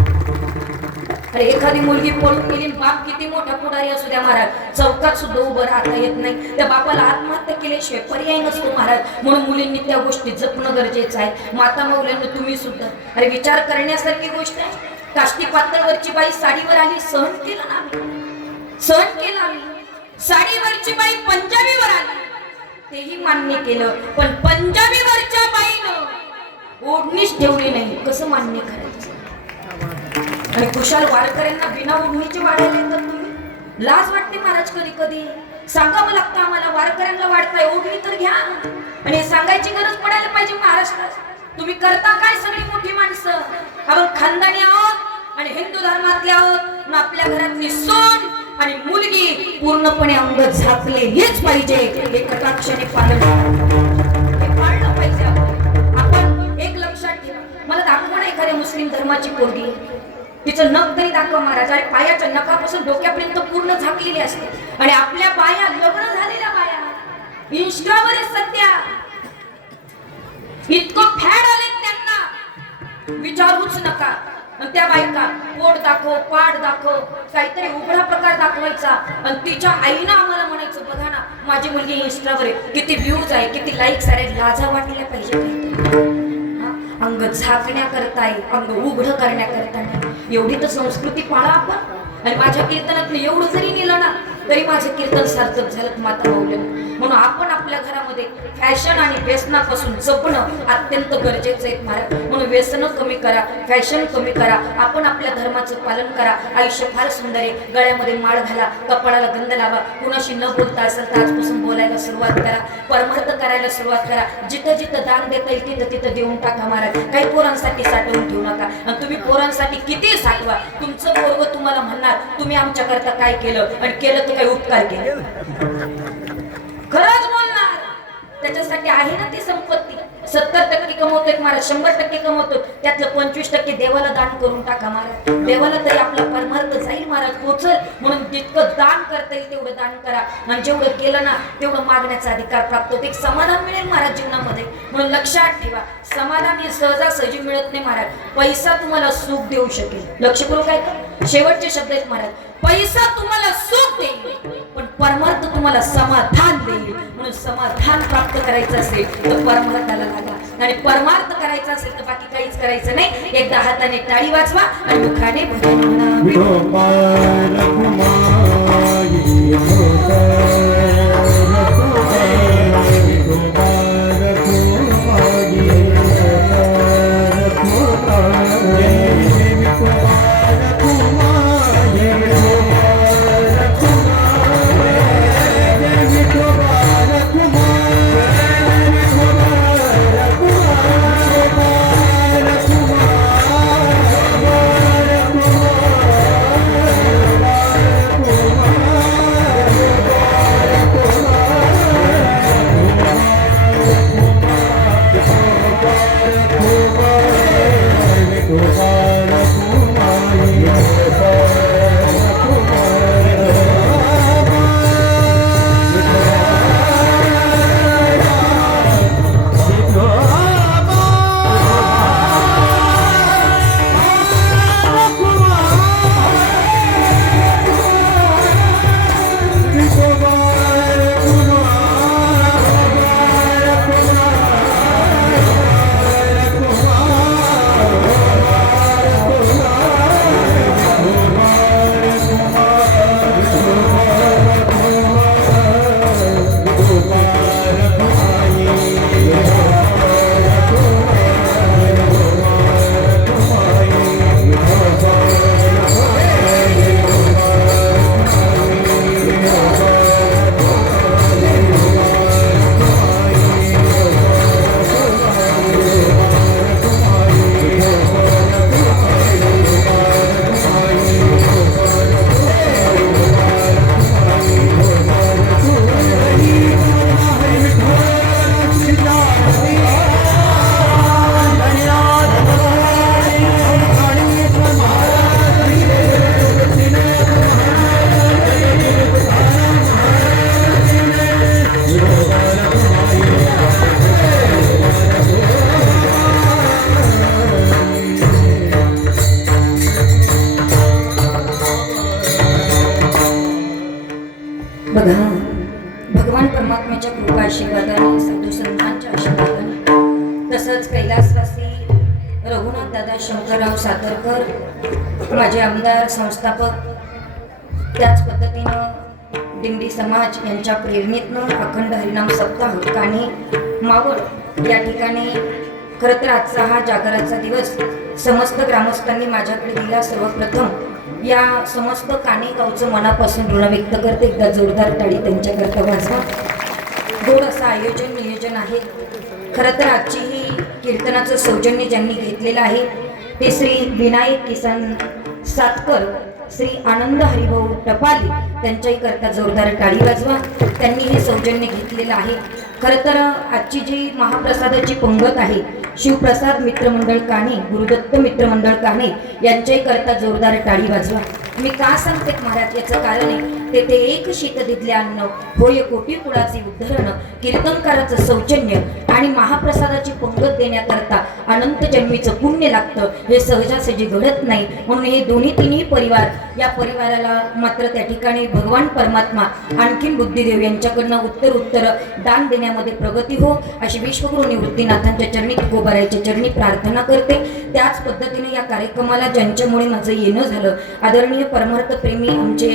अरे एखादी मुलगी पळून गेली, बाप किती मोठा पुढारी असू द्या महाराज, चौकात सुद्धा उभं राहता येत नाही. त्या बापाला आत्महत्या केल्याशिवाय पर्याय नसतो महाराज. म्हणून मुलींनी त्या गोष्टी जपणं गरजेचं आहे. माता माऊल्यांना तुम्ही सुद्धा अरे विचार करण्यासारखी गोष्ट आहे. काष्टी पातळवरची बाई साडीवर आली, सहन केलं ना आम्ही, सहन केलं आम्ही. साडीवरची बाई पंजाबीवर आली, तेही मान्य केलं. पण पंजाबीवरच्या बाईनं ओढणीच ठेवली नाही, कसं मान्य करायचं. आणि कुशाल वारकऱ्यांना बिना ओढणीचे वाढायला तर तुम्ही लाज वाटते महाराज. कधी कधी सांगावं लागतं आम्हाला, वारकऱ्यांना वाढताय ओढणी तर घ्या. आणि हे सांगायची गरज पडायला पाहिजे महाराष्ट्रात. तुम्ही करता काय सगळी मोठी माणसं, आपण खानदानी आहोत आणि हिंदू धर्मातले आहोत. आपल्या घरातली सून आणि मुलगी पूर्णपणे अंग झाकलेलीच पाहिजे. हे कटाक्षाने पालन पाळलं पाहिजे. आपण एक लक्षात ठेवा, मला दाखवा ना एखाद्या मुस्लिम धर्माची पोरगी, तिचं नख तरी दाखवा महाराज. आणि पायाच्या नखापासून डोक्यापर्यंत पूर्ण झाकलेली असते. आणि आपल्या बाया, लग्न झालेल्या बाया इंस्टावर सध्या इतकं फॅड आले त्यांना विचारूच नका. आणि त्या बायका पोट दाखव, पाठ दाखव, काहीतरी उघडा प्रकार दाखवायचा. आणि तिच्या आईनं आम्हाला म्हणायचं बघा ना माझी मुलगी इंस्टावर आहे, किती व्ह्यूज आहे, किती लाईक्स आहे. लाजा वाटल्या पाहिजे. अंग झाकण्याकरता आहे, अंग उघड करण्याकरता नाही. एवढी तर संस्कृती पाळा आपण. आणि माझ्या कीर्तनात एवढं जरी नेलं ना तरी माझं कीर्तन सार्थक झालं माता माऊल्यांना. म्हणून आपण आपल्या घरामध्ये फॅशन आणि व्यसनापासून जपणं अत्यंत गरजेचं आहे महाराज. म्हणून व्यसन कमी करा, फॅशन कमी करा, आपण आपल्या धर्माचं पालन करा. आयुष्य फार सुंदर आहे. गळ्यामध्ये माळ घाला, कपाळाला गंध लावा. कुणाशी न बोलता असेल तर आजपासून बोलायला सुरुवात करा, परमार्थ करायला सुरुवात करा. जिथं जिथं दान देता येईल तिथं तिथं देऊन टाका महाराज. काही पोरांसाठी साठवून ठेवू नका. आणि तुम्ही पोरांसाठी किती साठवा, तुमचं पोरग तुम्हाला म्हणणार तुम्ही आमच्याकरता काय केलं, आणि केलं तर काही उपकार केले, खरंच बोलणार. त्याच्यासाठी आहे ना ती संपत्ती. 70% कमवतोय महाराज, 100% कमवतो, त्यातलं 25% देवाला दान करून टाका महाराज. देवाला तरी आपला परमार्थ जाईल महाराज, पोचल. म्हणून जितकं दान करता येईल तेवढं दान करा. आणि जेवढं केलं ना तेवढं मागण्याचा अधिकार प्राप्त होतो. एक समाधान मिळेल महाराज जीवनामध्ये. म्हणून लक्षात ठेवा, समाधान हे सहजासहजी मिळत नाही महाराज. पैसा तुम्हाला सुख देऊ शकेल. लक्ष करू काय का, शेवटचे शब्द आहेत महाराज. पैसा तुम्हाला सुख देईल पण परमार्थ तुम्हाला समाधान देईल. म्हणून समाधान प्राप्त करायचं असेल तर परमार्थाला लागा. आणि परमार्थ करायचा असेल तर बाकी काहीच करायचं नाही. एकदा हाताने टाळी वाजवा आणि मुखाने भजन म्हणा. कैलासवासी रघुनाथ दादा शंकरराव सातारकर माझे आमदार संस्थापक, त्याच पद्धतीनं दिंडी समाज यांच्या प्रेरणेतनं अखंड हरिनाम सप्ताह काणे मावळ या ठिकाणी खरं तर आजचा हा जागराचा दिवस समस्त ग्रामस्थांनी माझ्याकडे दिला. सर्वप्रथम या समस्त काणे गावचं मनापासून ऋण व्यक्त करते. एकदा जोरदार टाळी त्यांच्याकरता वाजवा. गोड असं आयोजन नियोजन आहे. खरं तर आजची ही कीर्तनाचं सौजन्य ज्यांनी घेतलेलं आहे ते श्री विनायक किसन सातकर, श्री आनंद हरिभाऊ टपाली त्यांच्याही करता जोरदार टाळी वाजवा. त्यांनी हे सौजन्य घेतलेलं आहे. खरं तर आजची जी महाप्रसादाची पंगत आहे शिवप्रसाद मित्रमंडळ काणे, गुरुदत्त मित्रमंडळ काणे यांच्याही करता जोरदार टाळी वाजवा. मी का सांगते महाराज, याचं कारण आहे ते एक शीत दिदले अन्न होय कोटी कुळाचे उद्धरण, कीर्तनकाराचं सौजन्य आणि महाप्रसादाची पंगत देण्याकरता अनंत जन्मीचं पुण्य लागतं. हे सहजासहजी घडत नाही. म्हणून हे दोन्ही तिन्ही परिवार, या परिवाराला मात्र त्या ठिकाणी भगवान परमात्मा आणखीन बुद्धिदेव यांच्याकडनं उत्तर दान देण्यामध्ये प्रगती हो अशी विश्वगुरू निवृत्तीनाथांच्या चरणी तुकोबारायच्या चरणी प्रार्थना करते. त्याच पद्धतीने या कार्यक्रमाला ज्यांच्यामुळे माझं येणं झालं, आदरणीय परमार्थ प्रेमी आमचे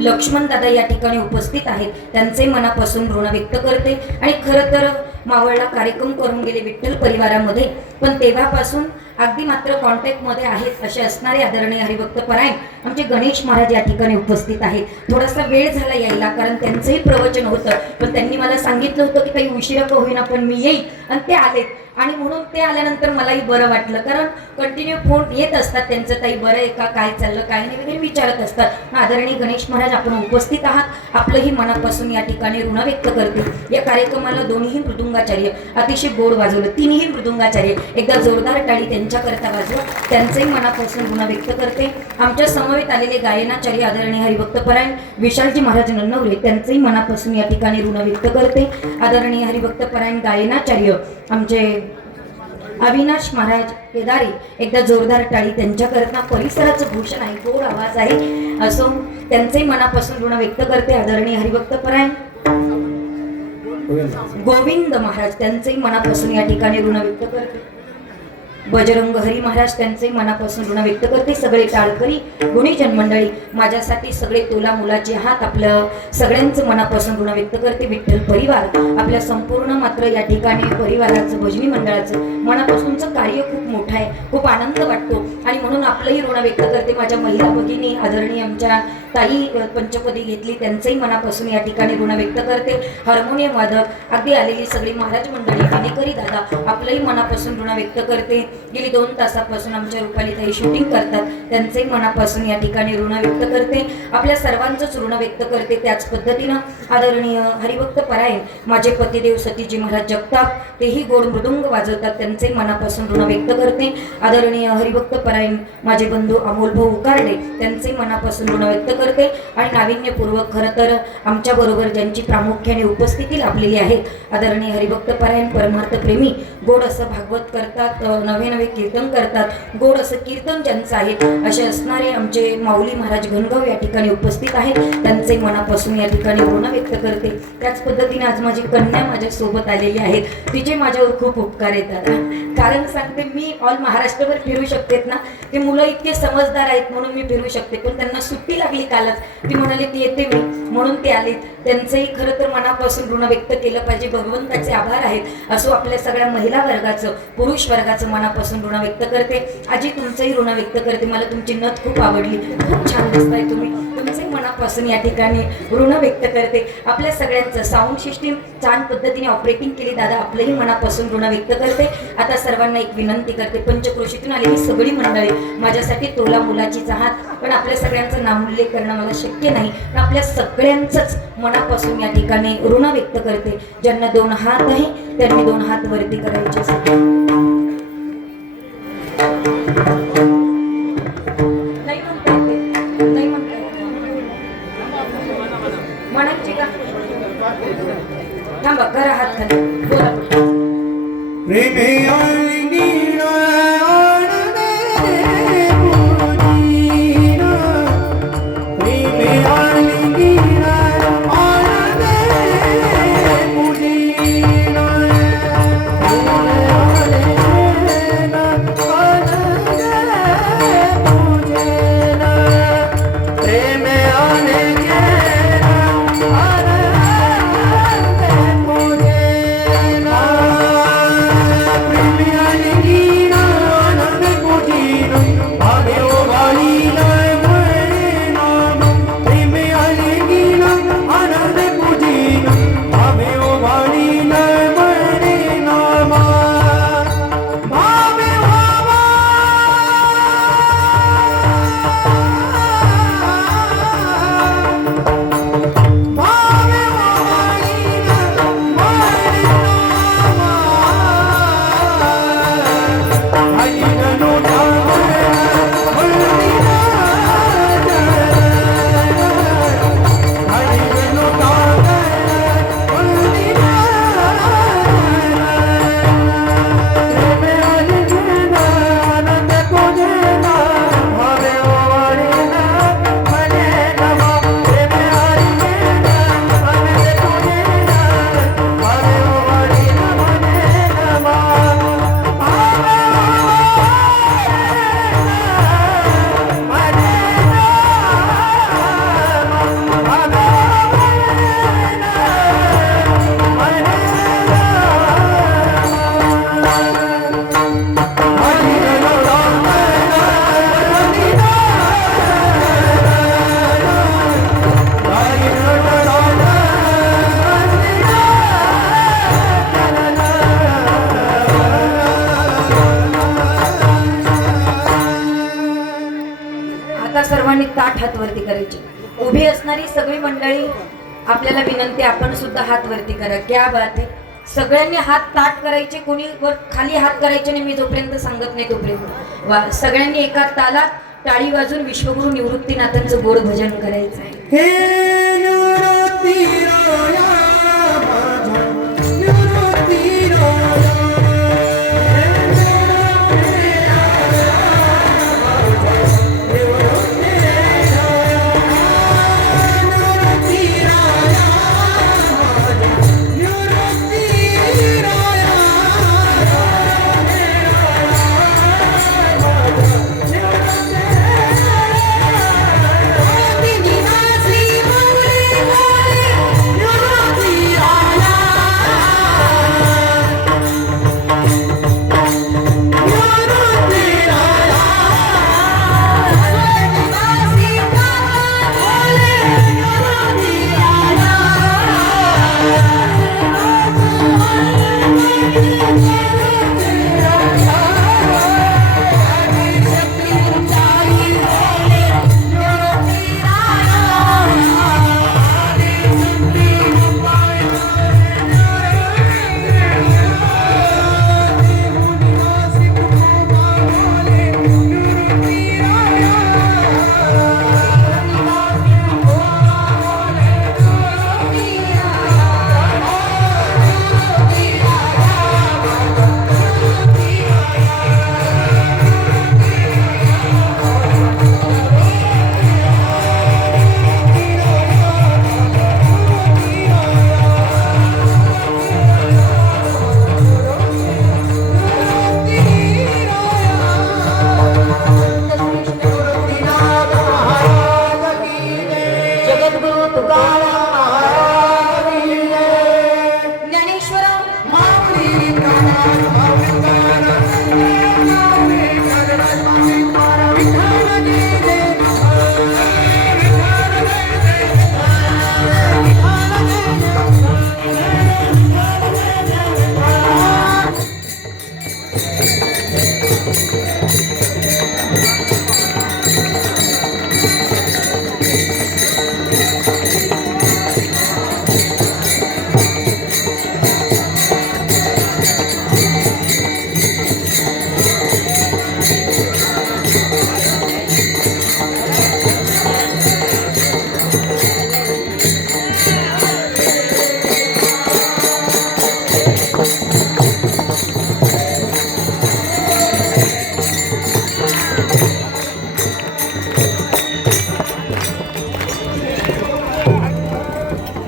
लक्ष्मण दादा या ठिकाणी उपस्थित आहेत, त्यांचे मनापासून ऋण व्यक्त करते. आणि खरं तर मावळला कार्यक्रम करून गेले विठ्ठल परिवारामध्ये, पण तेव्हापासून अगदी मात्र कॉन्टॅक्टमध्ये आहेत असे असणारे आदरणीय हरिभक्त परायण आमचे गणेश महाराज या ठिकाणी उपस्थित आहेत. थोडासा वेळ झाला यायला, कारण त्यांचंही प्रवचन होतं, पण त्यांनी मला सांगितलं होतं की काही उशिरा का होईना पण मी येईल, आणि ते आलेत. आणि म्हणून ते आल्यानंतर मलाही बरं वाटलं, कारण कंटिन्यू फोन येत असतात त्यांचं, ताई बरं आहे का, काय चाललं काय नाही वगैरे विचारत असतात. आदरणीय गणेश महाराज आपण उपस्थित आहात, आपलंही मनापासून या ठिकाणी ऋण व्यक्त करते. या कार्यक्रमाला दोन्ही मृदुंगाचार्य अतिशय गोड वाजवलं, तिन्ही मृदुंगाचार्य एकदा जोरदार टाळी त्यांच्याकरता वाजवा. त्यांचंही मनापासून ऋण व्यक्त करते. आमच्या समवेत आलेले गायनाचार्य आदरणीय हरिभक्त परायण विशालजी महाराज नन्नवरे, त्यांचंही मनापासून या ठिकाणी ऋण व्यक्त करते. आदरणीय हरिभक्त परायण गायनाचार्य आमचे अविनाश महाराज केदारी, एकदा जोरदार टाळी त्यांच्याकरता. परिसराचं भूषण आहे, गोड आवाज आहे, असो त्यांचंही मनापासून ऋण व्यक्त करते. आदरणीय हरिभक्त परायण गोविंद महाराज, त्यांचंही मनापासून या ठिकाणी ऋण व्यक्त करते. बजरंग हरी महाराज, त्यांचंही मनापासून ऋण व्यक्त करते. सगळे टाळकरी गुणीजन मंडळी, माझ्यासाठी सगळे तोला मुलाचे हात, आपलं सगळ्यांचं मनापासून ऋण व्यक्त करते. विठ्ठल परिवार आपल्या संपूर्ण मात्र या ठिकाणी परिवाराचं भजनी मंडळाचं मनापासूनचं कार्य खूप मोठं आहे, खूप आनंद वाटतो, आणि म्हणून आपलंही ऋण व्यक्त करते. माझ्या महिला भगिनी आदरणीय आमच्या ताई पंचपदी घेतली, त्यांचंही मनापासून या ठिकाणी ऋण व्यक्त करते. हार्मोनियम वादक अगदी आलेली सगळी महाराज मंडळी, विनेकरी दादा आपलंही मनापासून ऋण व्यक्त करते. गेली 2 तासापासून आमच्या रुपाली ताई शूटिंग करतात, त्यांचंही मनापासून या ठिकाणी ऋण व्यक्त करते. आपल्या सर्वांचंच ऋण व्यक्त करते. त्याच पद्धतीनं आदरणीय हरिभक्त परायण माझे पतिदेव सतीजी महाराज जगताप, तेही गोड मृदुंग वाजवतात, त्यांचंही मनापासून ऋण व्यक्त करते. आदरणीय हरिभक्त परायण माझे बंधू अमोल भाऊ उकारडे, त्यांचंही मनापासून ऋण व्यक्त करते. आणि नाविन्यपूर्वक खरं तर आमच्या बरोबर ज्यांची प्रामुख्याने उपस्थिती लाभलेली आहे, आदरणीय हरिभक्त परायण परमार्थ प्रेमी, गोड असं भागवत करतात, नवे कीर्तन करतात, गोड असं कीर्तन ज्यांचं आहे असे असणारे आमचे माऊली महाराज घनगाव या ठिकाणी उपस्थित आहेत, त्यांचे मनापासून या ठिकाणी ऋण व्यक्त करते. त्याच पद्धतीने आज माझी कन्या माझ्या सोबत आलेली आहे, तिचे माझ्यावर खूप उपकार येतात. कारण सांगते, मी ऑल महाराष्ट्रभर फिरू शकते ना, ते मुलं इतके समजदार आहेत म्हणून मी फिरू शकते, पण त्यांना सुट्टी लागली कालच, ती म्हणाली ती येते मी, म्हणून ते आले. त्यांचंही खरं तर मनापासून ऋण व्यक्त केलं पाहिजे. भगवंताचे आभार आहेत. असो आपल्या सगळ्या महिला वर्गाचं, पुरुष वर्गाचं मनापासून ऋण व्यक्त करते. आजी तुमचंही ऋण व्यक्त करते. मला तुमची नथ खूप आवडली, खूप छान दिसताय तुम्ही, तुमचंही मनापासून या ठिकाणी ऋण व्यक्त करते. आपल्या सगळ्यांचं साऊंड सिस्टीम छान पद्धतीने ऑपरेटिंग केली दादा, आपलंही मनापासून ऋण व्यक्त करते. आता सर्वांना एक विनंती करते, पंचक्रोशीतून आलेली सगळी मंडळी माझ्यासाठी तोला मुलाचीच आहात, पण आपल्या सगळ्यांचं नामोल्लेख करणं मला शक्य नाही, पण आपल्या सगळ्यांचंच मनापासून या ठिकाणी ऋण व्यक्त करते. ज्यांना 2 हात आहे त्यांनी 2 हात वरती करायचे असतात. म्हणायचे का थांबा, करा हात खाली, बोला. प्रेमे आता सर्वांनी ताठ हात वरती करायचे. उभी असणारी सगळी मंडळी आपल्याला विनंती, आपण सुद्धा हात वरती करा. क्या बात आहे. सगळ्यांनी हात ताठ करायचे, कोणी वर खाली हात करायचे नाही, मी जोपर्यंत सांगत नाही तोपर्यंत. वा, सगळ्यांनी एका तालात टाळी वाजून विश्वगुरु निवृत्तीनाथांचं गोड भजन करायचं आहे. हे निवृत्ती राया